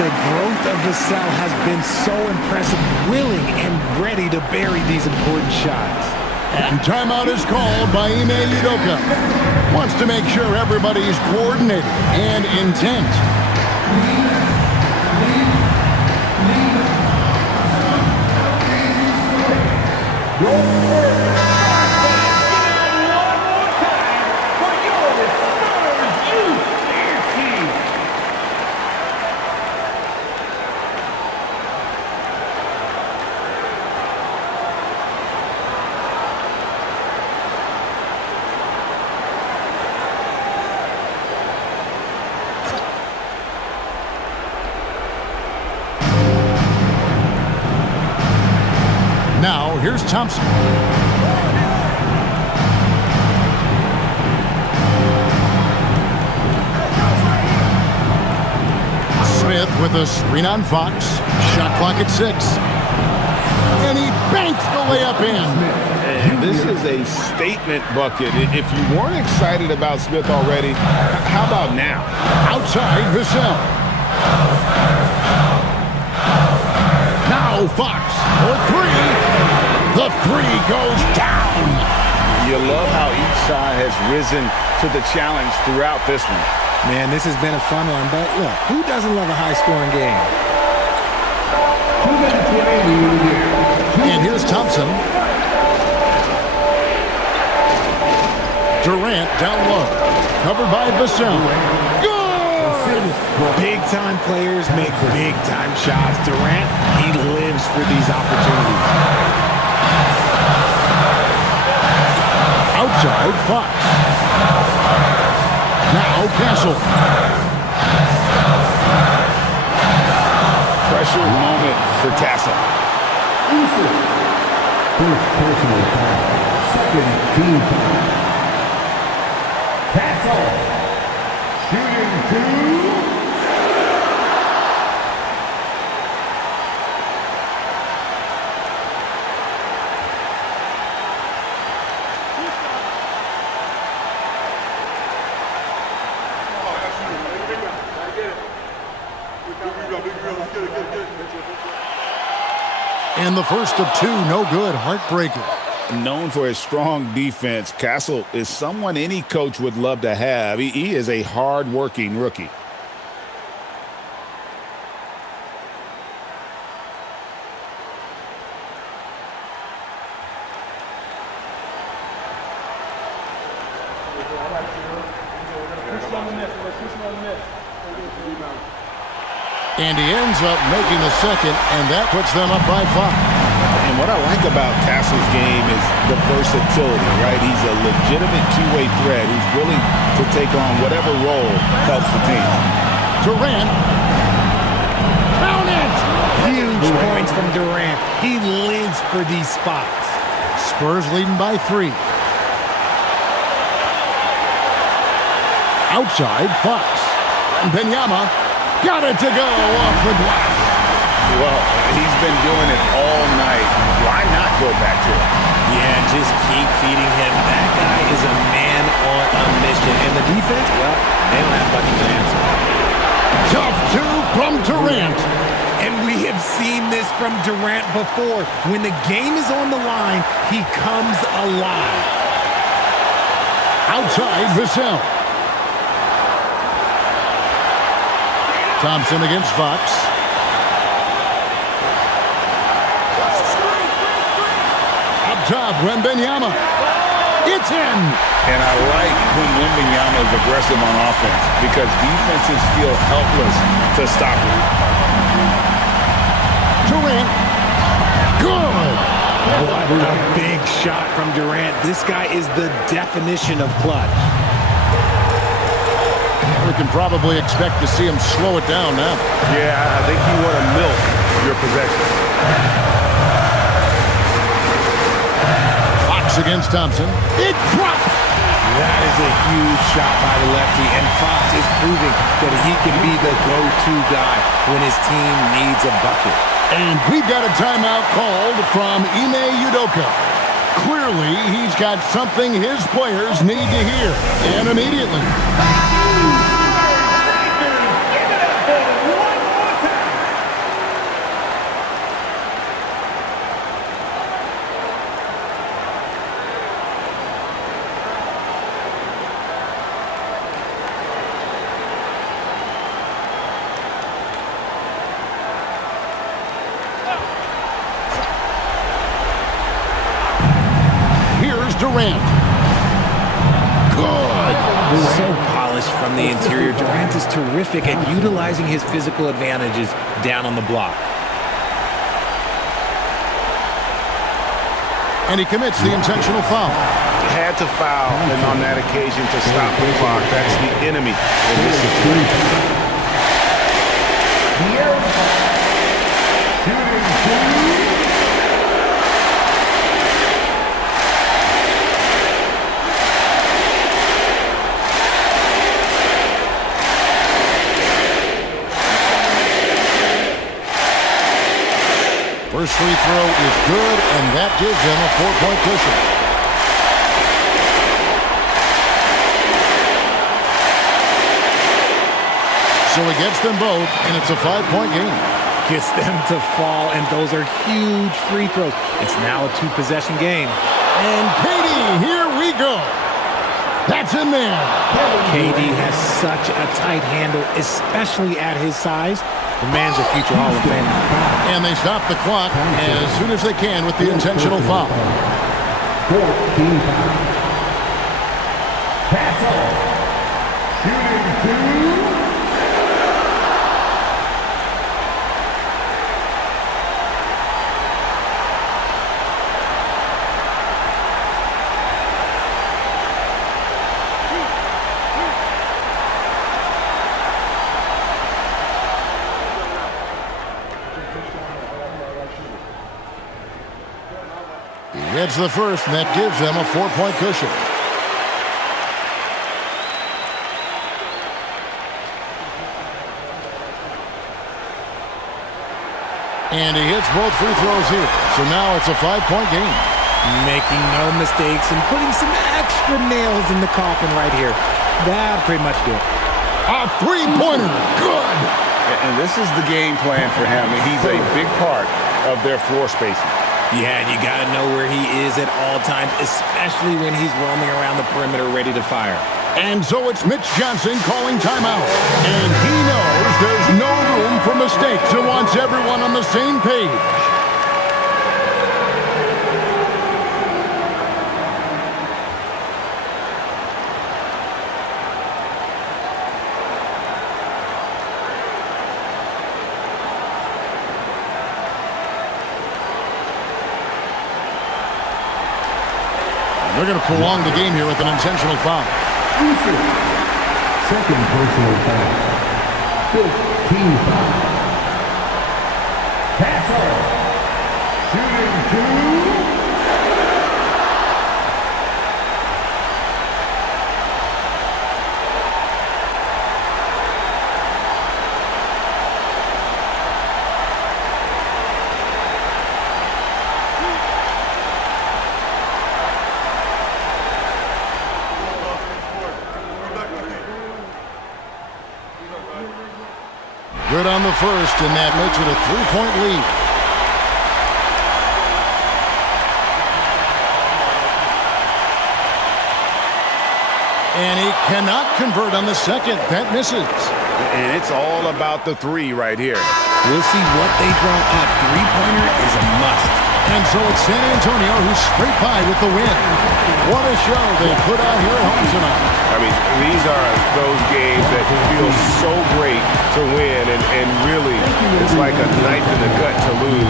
The growth of Vassell has been so impressive, willing and ready to bury these important shots. And timeout is called by Ime Udoka. Wants to make sure everybody's coordinated and intent. Now, here's Thompson. Smith with a screen on Fox. Shot clock at 6. And he banks the layup in. And this is a statement bucket. If you weren't excited about Smith already, how about now? Outside, Vassell. Now Fox for 3. The 3 goes down. You love how each side has risen to the challenge throughout this one. Man, this has been a fun one, but look, who doesn't love a high-scoring game? And here's Thompson. Durant down low. Covered by Vassell. Good! Big-time players make big-time shots. Durant, he lives for these opportunities. Outside, Fox. Now Castle. Pressure moment for Castle. First personal foul. Second team foul. Castle. Shooting 2. And the first of 2, no good. Heartbreaker. Known for his strong defense, Castle is someone any coach would love to have. He is a hard-working rookie. And he ends up making the second, and that puts them up by 5. And what I like about Castle's game is the versatility, right? He's a legitimate two-way threat who's willing to take on whatever role helps the team. Durant. Count it! Huge points from Durant. He lives for these spots. Spurs leading by 3. Outside, Fox. Benyama got it to go off the glass. Well, he's been doing it all night. Why not go back to it? Yeah, just keep feeding him. That guy is a man on a mission. And the defense, well, they don't have much of an answer. Tough 2 from Durant. And we have seen this from Durant before. When the game is on the line, he comes alive. Outside, Vassell. Thompson against Fox. Up top, Wembanyama. It's in. And I like when Wembanyama is aggressive on offense because defenses feel helpless to stop him. Durant. Good. What a big shot from Durant. This guy is the definition of clutch. We can probably expect to see him slow it down now. Yeah, I think you want to milk your possession. Fox against Thompson. It drops. That is a huge shot by the lefty, and Fox is proving that he can be the go-to guy when his team needs a bucket. And we've got a timeout called from Ime Udoka. Clearly, he's got something his players need to hear, and immediately. Durant. Good. So polished from the interior. Durant is terrific at utilizing his physical advantages down on the block. And he commits the intentional foul. Had to foul, and on that occasion to stop the clock. That's the enemy in this situation. First free throw is good, and that gives him a 4-point cushion. So he gets them both, and it's a 5-point game. Gets them to fall, and those are huge free throws. It's now a 2-possession game. And KD, here we go. That's in there. KD has such a tight handle, especially at his size. The man's a future Hall of Famer. And they stop the clock as soon as they can with the intentional foul. 14 foul. Pass off. Shooting 2. Hits the first, and that gives them a 4-point cushion. And he hits both free throws here. So now it's a 5-point game. Making no mistakes and putting some extra nails in the coffin right here. That pretty much do it. A 3-pointer. Good. And this is the game plan for him. He's a big part of their floor spacing. Yeah, you got to know where he is at all times, especially when he's roaming around the perimeter ready to fire. And so it's Mitch Johnson calling timeout. And he knows there's no room for mistakes and wants everyone on the same page. They're going to prolong the game here with an intentional foul. Second personal foul. 15 foul. Pass off. Shooting 2. Good on the first, and that makes it a 3-point lead. And he cannot convert on the second. That misses. And it's all about the 3 right here. We'll see what they draw up. 3-pointer is a must. And So it's San Antonio who scraped by with the win. What a show they put on here at home tonight. I mean, these are those games that feel so great to win, and really, it's like a knife in the gut to lose.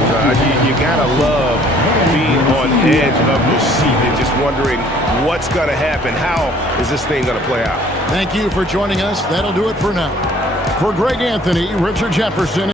You gotta love being on edge of your seat and just wondering what's gonna happen. How is this thing gonna play out? Thank you for joining us. That'll do it for now. For Greg Anthony, Richard Jefferson.